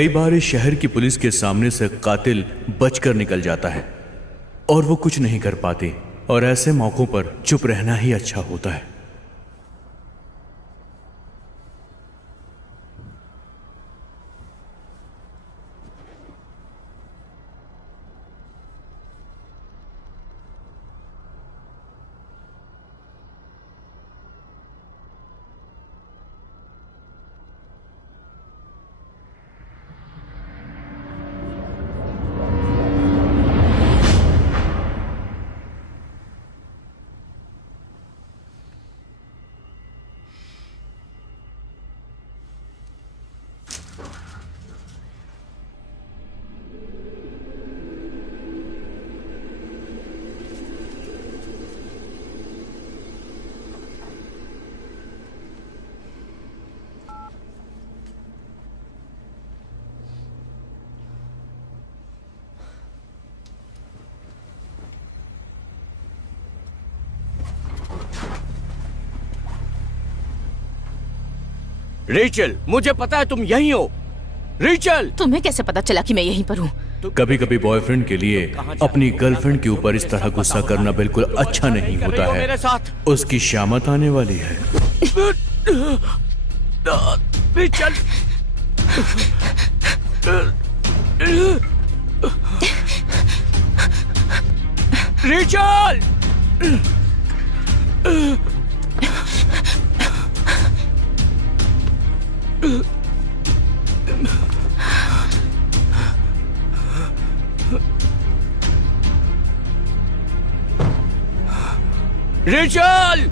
कई बार इस शहर की पुलिस के सामने से कातिल बचकर निकल जाता है और वो कुछ नहीं कर पाते, और ऐसे मौकों पर चुप रहना ही अच्छा होता है। रेचल, मुझे पता है तुम यहीं हो। रेचल, तुम्हें कैसे पता चला कि मैं यहीं पर हूँ? कभी कभी बॉयफ्रेंड के लिए अपनी गर्लफ्रेंड के ऊपर इस तरह गुस्सा करना बिल्कुल अच्छा नहीं होता है। मेरे साथ उसकी शामत आने वाली है। रेचल, रेचल, रेचल,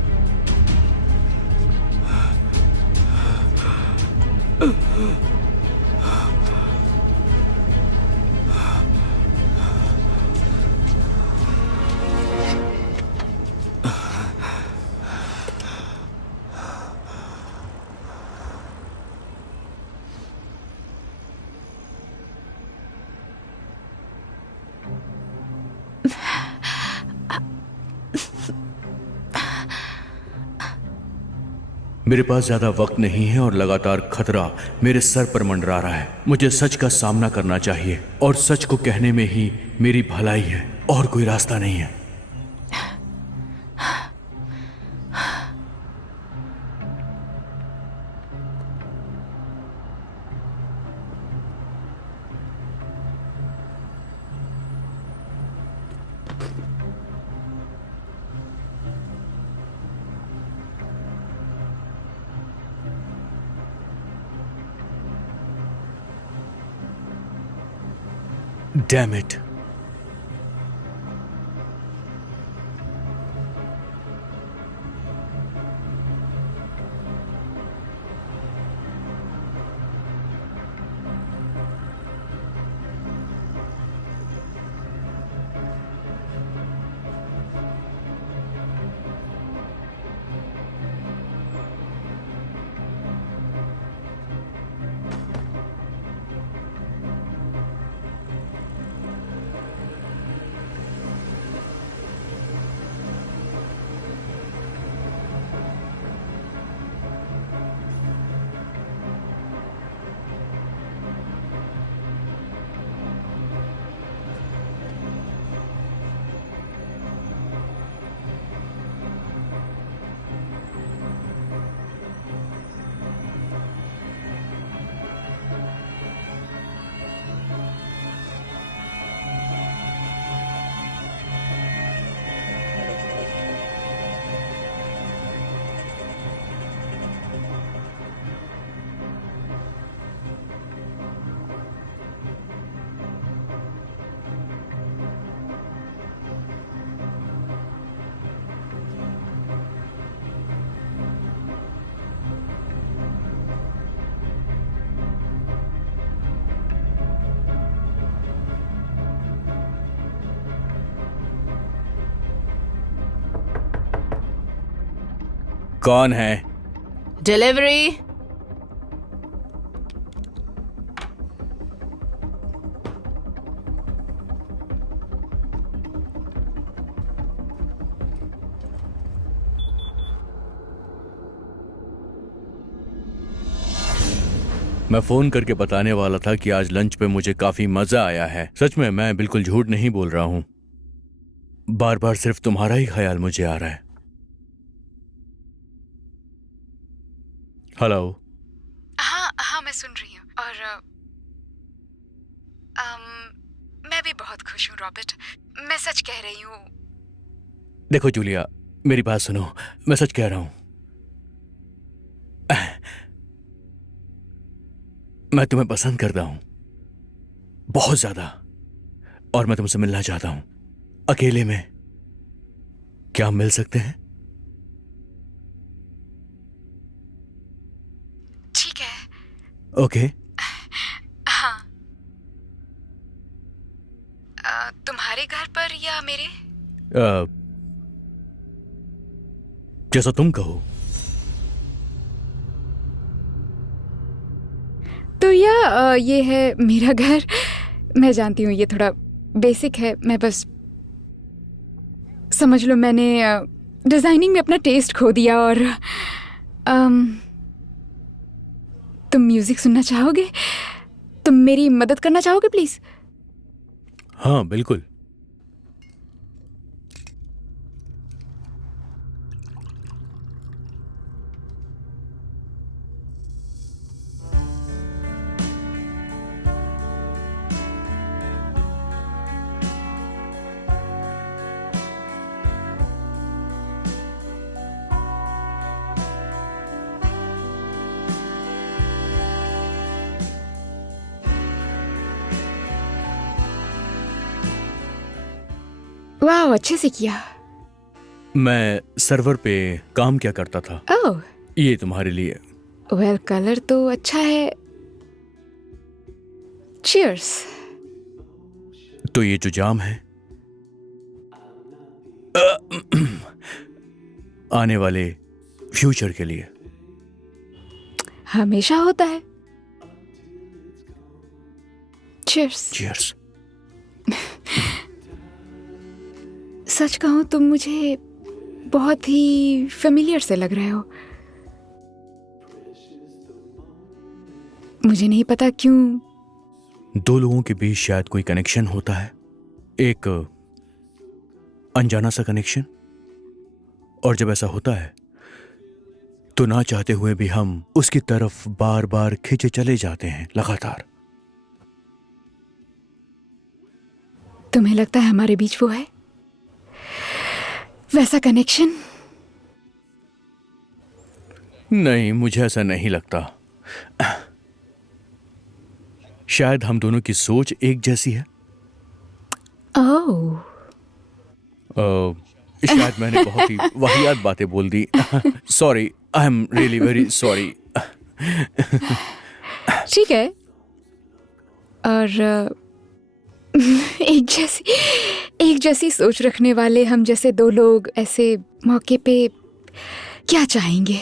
मेरे पास ज्यादा वक्त नहीं है और लगातार खतरा मेरे सर पर मंडरा रहा है। मुझे सच का सामना करना चाहिए और सच को कहने में ही मेरी भलाई है, और कोई रास्ता नहीं है। Damn it. कौन है? डिलीवरी। मैं फोन करके बताने वाला था कि आज लंच पे मुझे काफी मजा आया है। सच में, मैं बिल्कुल झूठ नहीं बोल रहा हूं। बार बार सिर्फ तुम्हारा ही ख्याल मुझे आ रहा है। हेलो। हाँ हाँ, मैं सुन रही हूँ। और मैं भी बहुत खुश हूँ रॉबर्ट। मैं सच कह रही हूँ। देखो जूलिया, मेरी बात सुनो, मैं सच कह रहा हूं। मैं तुम्हें पसंद करता हूं, बहुत ज्यादा, और मैं तुमसे मिलना चाहता हूं, अकेले में। क्या हम मिल सकते हैं? ठीक है। ओके। हाँ। तुम्हारे घर पर या मेरे? जैसा तुम कहो। तो ये है मेरा घर। मैं जानती हूँ ये थोड़ा बेसिक है। मैं बस, समझ लो मैंने डिजाइनिंग में अपना टेस्ट खो दिया। और तुम म्यूजिक सुनना चाहोगे? तुम मेरी मदद करना चाहोगे प्लीज? हाँ बिल्कुल। वाह, अच्छे से किया। मैं सर्वर पे काम क्या करता था। ओह, ये तुम्हारे लिए। वेल, कलर तो अच्छा है। चीयर्स। तो ये जो जाम है, आने वाले फ्यूचर के लिए। हमेशा होता है। चीयर्स। चीयर्स। सच कहूं, तुम मुझे बहुत ही फेमिलियर से लग रहे हो। मुझे नहीं पता क्यों। दो लोगों के बीच शायद कोई कनेक्शन होता है, एक अनजाना सा कनेक्शन। और जब ऐसा होता है तो ना चाहते हुए भी हम उसकी तरफ बार बार खींचे चले जाते हैं, लगातार। तुम्हें लगता है हमारे बीच वो है, वैसा कनेक्शन? नहीं, मुझे ऐसा नहीं लगता। शायद हम दोनों की सोच एक जैसी है। ओह। शायद मैंने बहुत ही वाहियात बातें बोल दी। Sorry, I am really very sorry. ठीक है। और एक जैसी सोच रखने वाले हम जैसे दो लोग ऐसे मौके पे क्या चाहेंगे?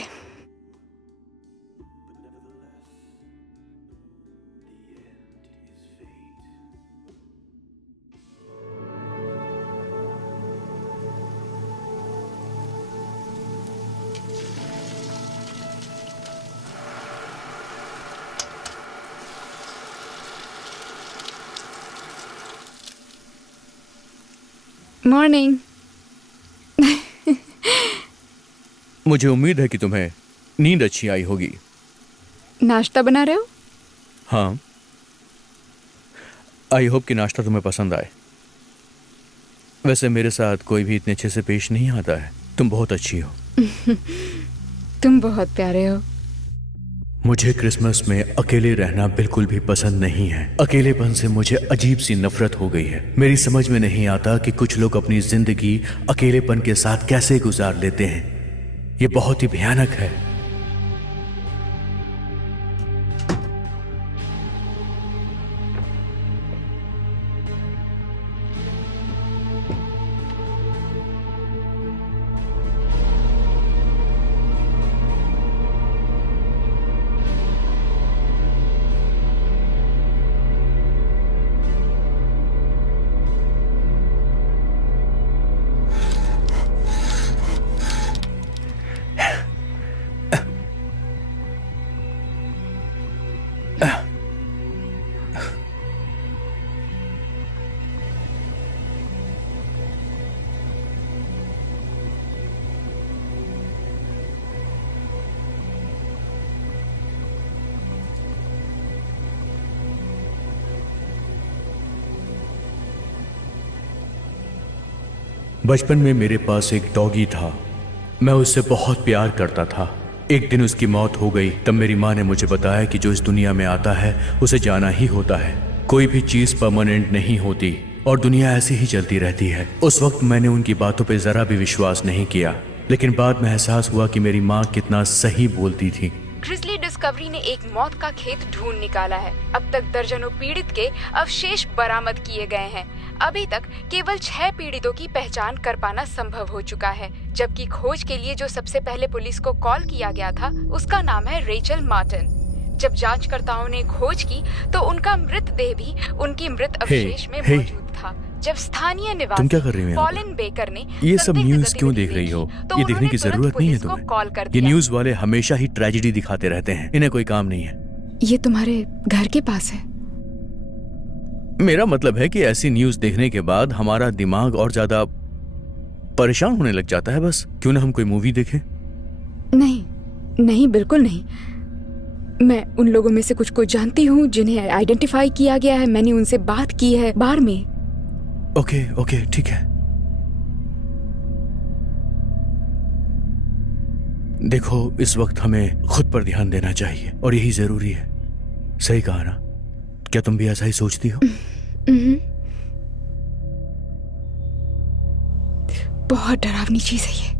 मॉर्निंग। मुझे उम्मीद है कि तुम्हें नींद अच्छी आई होगी। नाश्ता बना रहे हो? हाँ, आई होप कि नाश्ता तुम्हें पसंद आए। वैसे मेरे साथ कोई भी इतने अच्छे से पेश नहीं आता है। तुम बहुत अच्छी हो। तुम बहुत प्यारे हो। मुझे क्रिसमस में अकेले रहना बिल्कुल भी पसंद नहीं है। अकेलेपन से मुझे अजीब सी नफरत हो गई है। मेरी समझ में नहीं आता कि कुछ लोग अपनी जिंदगी अकेलेपन के साथ कैसे गुजार लेते हैं। ये बहुत ही भयानक है। बचपन में मेरे पास एक डॉगी था। मैं उससे बहुत प्यार करता था। एक दिन उसकी मौत हो गई। तब मेरी माँ ने मुझे बताया कि जो इस दुनिया में आता है उसे जाना ही होता है। कोई भी चीज़ परमानेंट नहीं होती और दुनिया ऐसी ही चलती रहती है। उस वक्त मैंने उनकी बातों पे ज़रा भी विश्वास नहीं किया, लेकिन बाद में एहसास हुआ कि मेरी माँ कितना सही बोलती थी। ग्रिजली डिस्कवरी ने एक मौत का खेत ढूंढ निकाला है। अब तक दर्जनों पीड़ित के अवशेष बरामद किए गए हैं। अभी तक केवल 6 पीड़ितों की पहचान कर पाना संभव हो चुका है, जबकि खोज के लिए जो सबसे पहले पुलिस को कॉल किया गया था उसका नाम है रेचल मार्टिन। जब जांचकर्ताओं ने खोज की तो उनका मृतदेह भी उनकी मृत अवशेष में मौजूद था। जब स्थानीय तुम क्या कर रही निवासी हो यहाँ पॉलिन बेकर ने ये सब संदिग्ध न्यूज़ क्यों गतिविधि देख रही हो? तो ये देखने उन्होंने की तुरंत जरूरत नहीं है पुलिस को तुम्हें। कॉल कर ये दिया। न्यूज़ वाले हमेशा ही ट्रेजेडी दिखाते रहते हैं। इन्हें कोई काम नहीं है। ये तुम्हारे घर के पास है? मेरा मतलब है कि ऐसी न्यूज़ देखने के बाद हमारा दिमाग और ज्यादा परेशान होने लग जाता है। बस क्यों ना हम कोई मूवी देखें? नहीं नहीं, बिल्कुल नहीं। मैं उन लोगों में से कुछ को जानती हूँ जिन्हें आइडेंटिफाई किया गया है। मैंने उनसे बात की है बार में। ओके ओके ठीक है। देखो, इस वक्त हमें खुद पर ध्यान देना चाहिए और यही जरूरी है। सही कहा ना? क्या तुम भी ऐसा ही सोचती हो? बहुत डरावनी चीज है ये।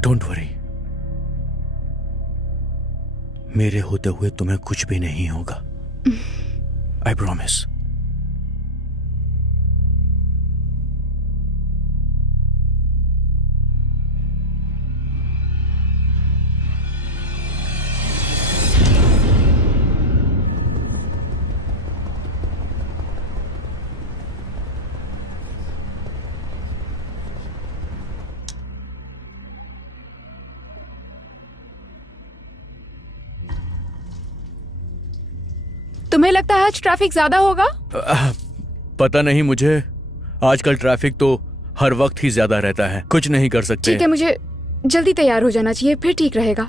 डोंट वरी, मेरे होते हुए तुम्हें कुछ भी नहीं होगा। I promise. तुम्हें लगता है आज ट्रैफिक ज्यादा होगा? पता नहीं मुझे। आजकल ट्रैफिक तो हर वक्त ही ज्यादा रहता है। कुछ नहीं कर सकते। ठीक है, मुझे जल्दी तैयार हो जाना चाहिए, फिर ठीक रहेगा।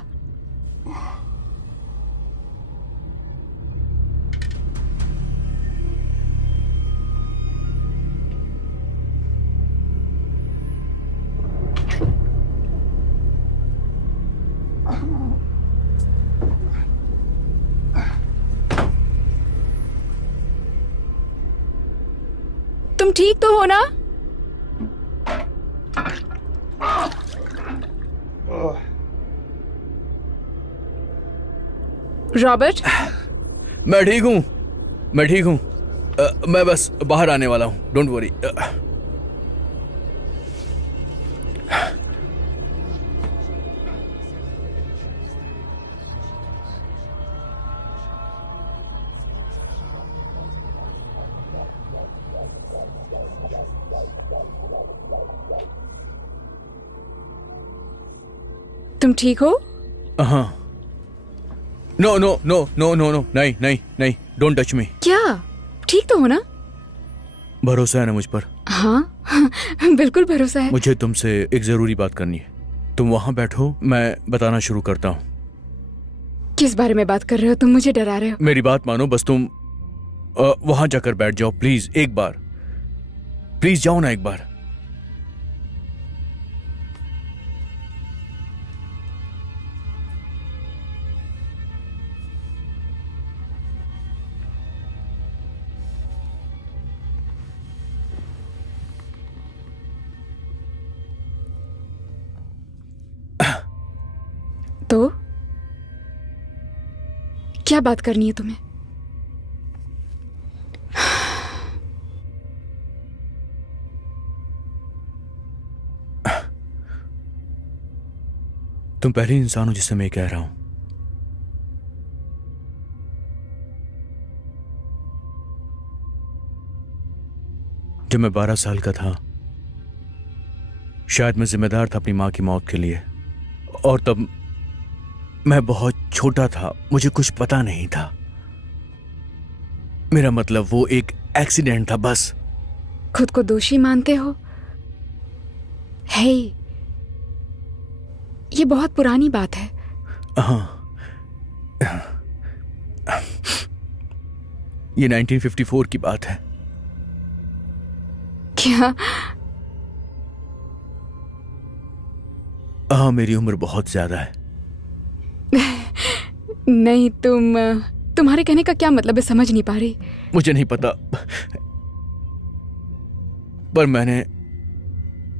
तुम ठीक तो हो ना? रॉबर्ट? मैं ठीक हूँ, मैं ठीक हूँ। मैं बस बाहर आने वाला हूँ। Don't worry. तुम ठीक हो? हाँ। No no no no no no, नहीं नहीं नहीं, डोंट टच मी। क्या? ठीक तो हो ना? भरोसा है ना मुझ पर? हाँ, बिल्कुल भरोसा है। मुझे तुमसे एक जरूरी बात करनी है। तुम वहां बैठो, मैं बताना शुरू करता हूँ। किस बारे में बात कर रहे हो? तुम मुझे डरा रहे हो। मेरी बात मानो, बस तुम वहां जाकर बैठ जाओ प्लीज। एक बार प्लीज जाओ ना एक बार। तो क्या बात करनी है तुम्हें? तुम पहली इंसान हो जिससे मैं कह रहा हूं। जब मैं 12 साल का था, शायद मैं जिम्मेदार था अपनी मां की मौत के लिए। और तब मैं बहुत छोटा था, मुझे कुछ पता नहीं था। मेरा मतलब वो एक एक्सीडेंट था बस। खुद को दोषी मानते हो? हे, ये बहुत पुरानी बात है। हाँ, ये 1954 की बात है। क्या? हाँ, मेरी उम्र बहुत ज्यादा है। नहीं, तुम्हारे कहने का क्या मतलब है, समझ नहीं पा रही। मुझे नहीं पता, पर मैंने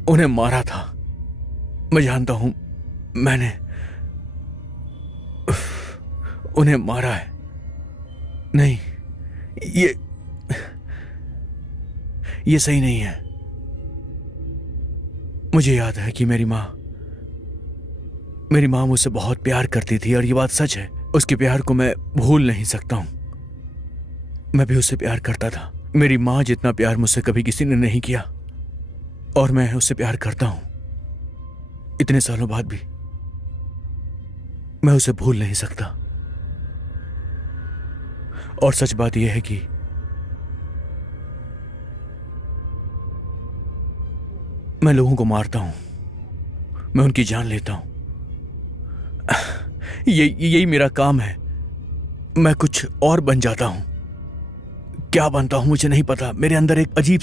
उन्हें मारा था। मैं जानता हूं, मैंने उन्हें मारा है। नहीं, ये सही नहीं है। मुझे याद है कि मेरी माँ मुझसे बहुत प्यार करती थी, और ये बात सच है। उसके प्यार को मैं भूल नहीं सकता हूं। मैं भी उससे प्यार करता था। मेरी माँ जितना प्यार मुझसे कभी किसी ने नहीं किया, और मैं उससे प्यार करता हूं। इतने सालों बाद भी मैं उसे भूल नहीं सकता। और सच बात यह है कि मैं लोगों को मारता हूं, मैं उनकी जान लेता हूं। यही मेरा काम है। मैं कुछ और बन जाता हूं। क्या बनता हूं मुझे नहीं पता। मेरे अंदर एक अजीब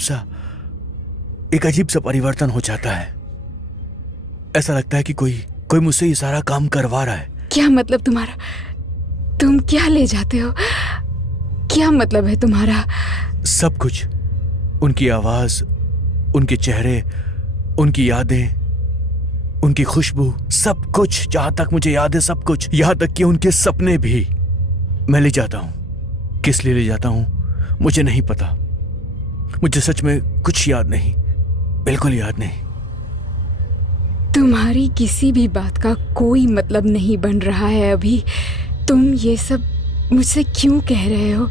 सा परिवर्तन हो जाता है। ऐसा लगता है कि कोई मुझसे ये सारा काम करवा रहा है। क्या मतलब तुम्हारा? तुम क्या ले जाते हो? क्या मतलब है तुम्हारा? सब कुछ, उनकी आवाज, उनके चेहरे, उनकी यादें, उनकी खुशबू, सब कुछ। जहां तक मुझे याद है, सब कुछ, यहां तक कि उनके सपने भी मैं ले जाता हूं। किस लिए ले जाता हूं मुझे नहीं पता। मुझे सच में कुछ याद नहीं, बिल्कुल याद नहीं। तुम्हारी किसी भी बात का कोई मतलब नहीं बन रहा है अभी। तुम ये सब मुझसे क्यों कह रहे हो?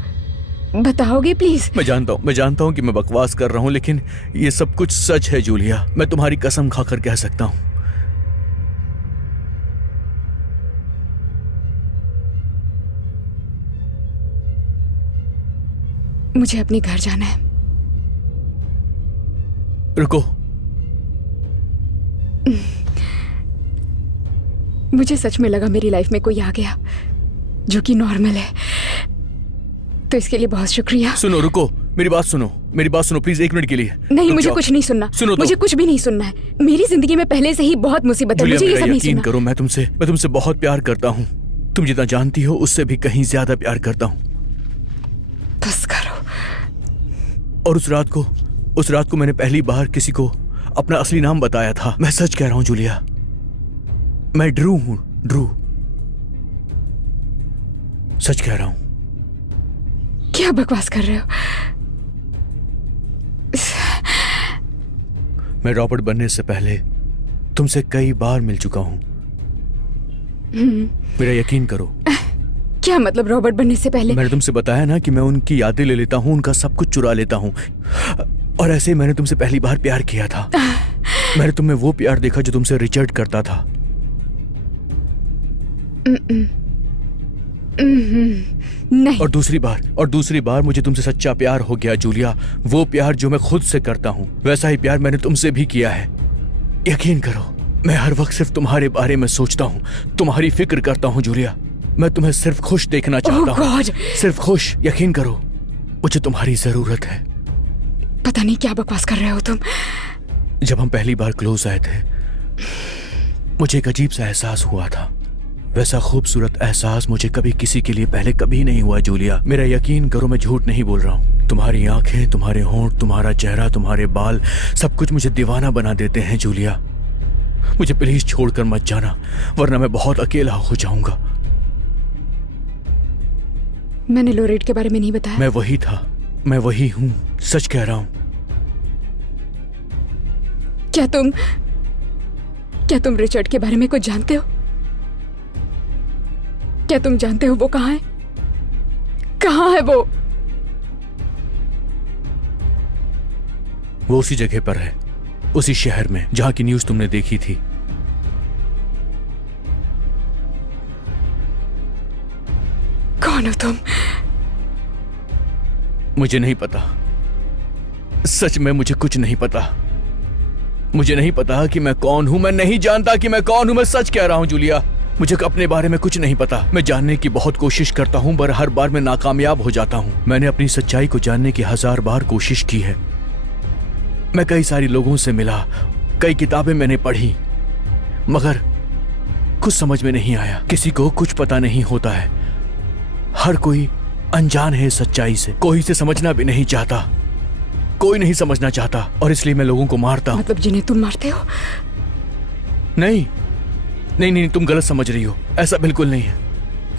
बताओगे प्लीज? मैं जानता हूं कि मैं बकवास कर रहा हूं, लेकिन ये सब कुछ सच है जूलिया। मैं तुम्हारी कसम खाकर कह सकता हूं। मुझे अपने घर जाना है। रुको। मुझे सच में लगा मेरी लाइफ में कोई आ गया जो कि नॉर्मल है, तो इसके लिए बहुत शुक्रिया। सुनो, रुको, मेरी बात सुनो प्लीज, 1 मिनट के लिए। नहीं, मुझे कुछ नहीं सुनना। सुनो तो। मुझे कुछ भी नहीं सुनना है। मेरी जिंदगी में पहले से ही बहुत मुसीबत है। मुझे ये सब नहीं यकीन सुनना। करो, मैं तुमसे बहुत प्यार करता हूँ। तुम जितना जानती हो उससे भी कहीं ज्यादा प्यार करता हूँ। बस करो। और उस रात को मैंने पहली बार किसी को अपना असली नाम बताया था। मैं सच कह रहा हूँ जूलिया, मैं ड्रू हूं, ड्रू। सच कह रहा हूं। क्या बकवास कर रहे हो? मैं रॉबर्ट बनने से पहले तुमसे कई बार मिल चुका हूं। मेरा यकीन करो। क्या मतलब रॉबर्ट बनने से पहले? मैंने तुमसे बताया ना कि मैं उनकी यादें ले लेता हूं, उनका सब कुछ चुरा लेता हूं। और ऐसे ही मैंने तुमसे पहली बार प्यार किया था। मैंने तुम्हें वो प्यार देखा जो तुमसे रिचर्ड करता था। नहीं। और दूसरी बार मुझे तुमसे सच्चा प्यार हो गया जूलिया। वो प्यार जो मैं खुद से करता हूं, वैसा ही प्यार मैंने तुमसे भी किया है। यकीन करो, मैं हर वक्त सिर्फ तुम्हारे बारे में सोचता हूं, तुम्हारी फिक्र करता हूं जूलिया। मैं तुम्हें सिर्फ खुश देखना चाहता हूं, सिर्फ खुश। यकीन करो, मुझे तुम्हारी जरूरत है। पता नहीं क्या बकवास कर रहे हो तुम। जब हम पहली बार क्लोज आए थे, मुझे एक अजीब सा एहसास हुआ था। वैसा खूबसूरत एहसास मुझे कभी किसी के लिए पहले कभी नहीं हुआ जूलिया। मेरा यकीन करो, मैं झूठ नहीं बोल रहा हूँ। तुम्हारी आंखें, तुम्हारे होंठ, तुम्हारा चेहरा, तुम्हारे बाल, सब कुछ मुझे दीवाना बना देते हैं जूलिया। मुझे प्लीज छोड़कर मत जाना, वरना मैं बहुत अकेला हो जाऊंगा। मैंने लोरेट के बारे में नहीं बताया। मैं वही था, मैं वही हूँ, सच कह रहा हूँ। क्या तुम रिचर्ड के बारे में कुछ जानते हो? क्या तुम जानते हो वो कहाँ है? कहाँ है वो? वो उसी जगह पर है, उसी शहर में जहां की न्यूज़ तुमने देखी थी। कौन हो तुम? मुझे नहीं पता, सच में मुझे कुछ नहीं पता। मुझे नहीं पता कि मैं कौन हूं। मैं नहीं जानता कि मैं कौन हूं। मैं सच कह रहा हूं जूलिया, मुझे अपने बारे में कुछ नहीं पता। मैं जानने की बहुत कोशिश करता हूं, पर हर बार मैं नाकामयाब हो जाता हूं। मैंने अपनी सच्चाई को जानने की 1000 बार कोशिश की है, मैं कई सारी लोगों से मिला, कई किताबें मैंने पढ़ी, मगर कुछ समझ में नहीं आया। किसी को कुछ पता नहीं होता है, हर कोई अनजान है सच्चाई से, कोई इसे समझना भी नहीं चाहता, कोई नहीं समझना चाहता, और इसलिए मैं लोगों को मारता हूं। मतलब जिन्हें तुम मारते हो? नहीं नहीं नहीं, तुम गलत समझ रही हो, ऐसा बिल्कुल नहीं है।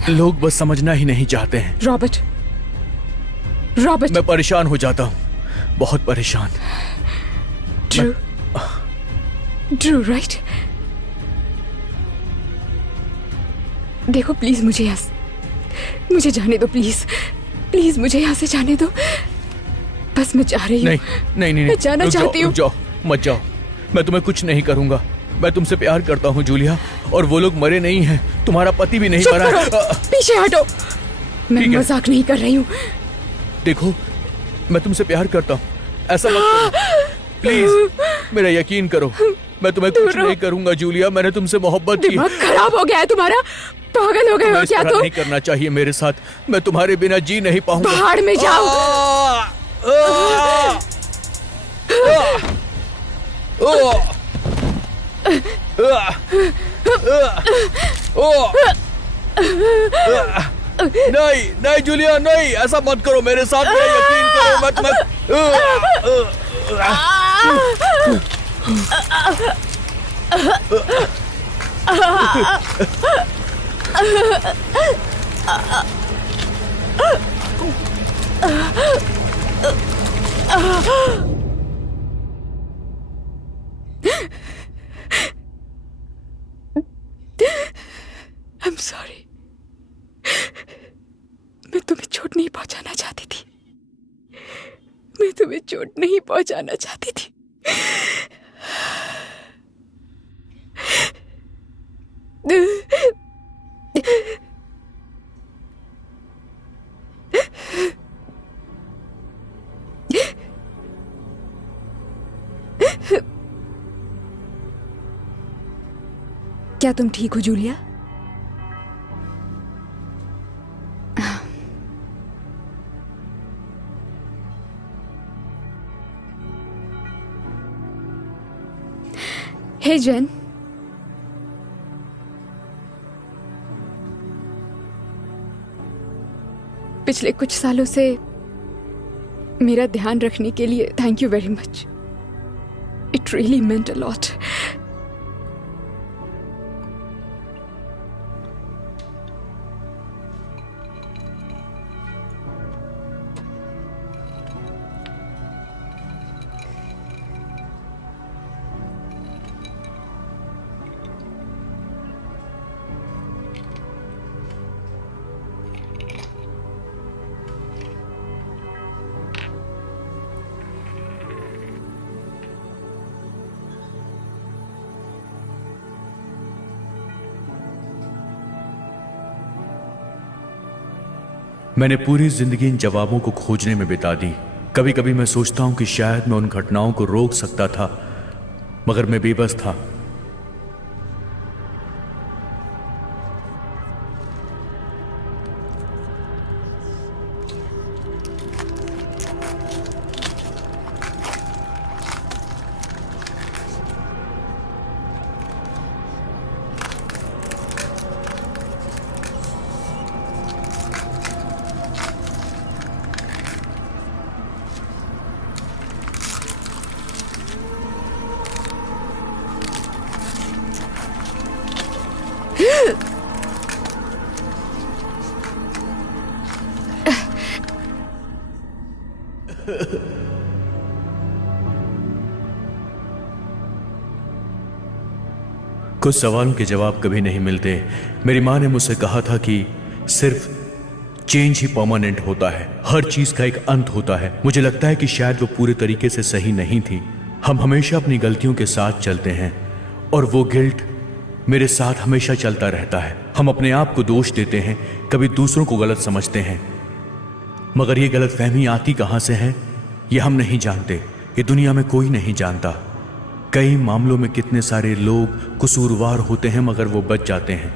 लोग बस समझना ही नहीं चाहते हैं। रॉबर्ट, रॉबर्ट, मैं परेशान हो जाता हूं, बहुत परेशान। Drew, Drew, right? देखो प्लीज, मुझे जाने दो, प्लीज प्लीज, मुझे यहाँ से जाने दो। बस मैं जा रही हूँ। नहीं नहीं नहीं, मैं जाना चाहती हूँ। रुक जाओ, मत जाओ, मैं तुम्हें कुछ नहीं करूंगा। मैं तुमसे प्यार करता हूँ जूलिया, और वो लोग मरे नहीं हैं, तुम्हारा पति भी नहीं मरा है। पीछे हटो, मैं ठीक है। मजाक नहीं कर रही हूँ। देखो, मैं तुमसे प्यार करता हूँ, ऐसा मत करो प्लीज, मेरा यकीन करो, मैं तुम्हें कुछ नहीं करूंगा जूलिया, मैंने तुमसे मोहब्बत की। दिमाग खराब हो गया है तुम्हारा, पागल हो गए हो तुम्हें इस क्या तरह तुम? नहीं करना चाहिए मेरे साथ, मैं तुम्हारे बिना जी नहीं पाऊंगा। पहाड़ में जाओ। नहीं नहीं जूलिया, नहीं, ऐसा मत करो मेरे साथ, मेरा यकीन करो, मत। I'm sorry. मैं तुम्हें चोट नहीं पहुंचाना चाहती थी, मैं तुम्हें चोट नहीं पहुंचाना चाहती थी। क्या तुम ठीक हो जूलिया? हे जेन, पिछले कुछ सालों से मेरा ध्यान रखने के लिए thank you very much. It really meant a lot. मैंने पूरी जिंदगी इन जवाबों को खोजने में बिता दी। कभी कभी मैं सोचता हूं कि शायद मैं उन घटनाओं को रोक सकता था, मगर मैं बेबस था। कुछ सवालों के जवाब कभी नहीं मिलते। मेरी माँ ने मुझसे कहा था कि सिर्फ चेंज ही परमानेंट होता है, हर चीज का एक अंत होता है। मुझे लगता है कि शायद वो पूरे तरीके से सही नहीं थी। हम हमेशा अपनी गलतियों के साथ चलते हैं और वो गिल्ट मेरे साथ हमेशा चलता रहता है। हम अपने आप को दोष देते हैं, कभी दूसरों को गलत समझते हैं, मगर ये गलत फहमी आती कहाँ से है ये हम नहीं जानते। ये दुनिया में कोई नहीं जानता। कई मामलों में कितने सारे लोग कसूरवार होते हैं मगर वो बच जाते हैं,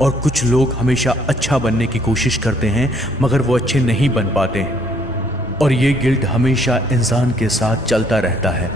और कुछ लोग हमेशा अच्छा बनने की कोशिश करते हैं मगर वो अच्छे नहीं बन पाते। और ये गिल्ट हमेशा इंसान के साथ चलता रहता है।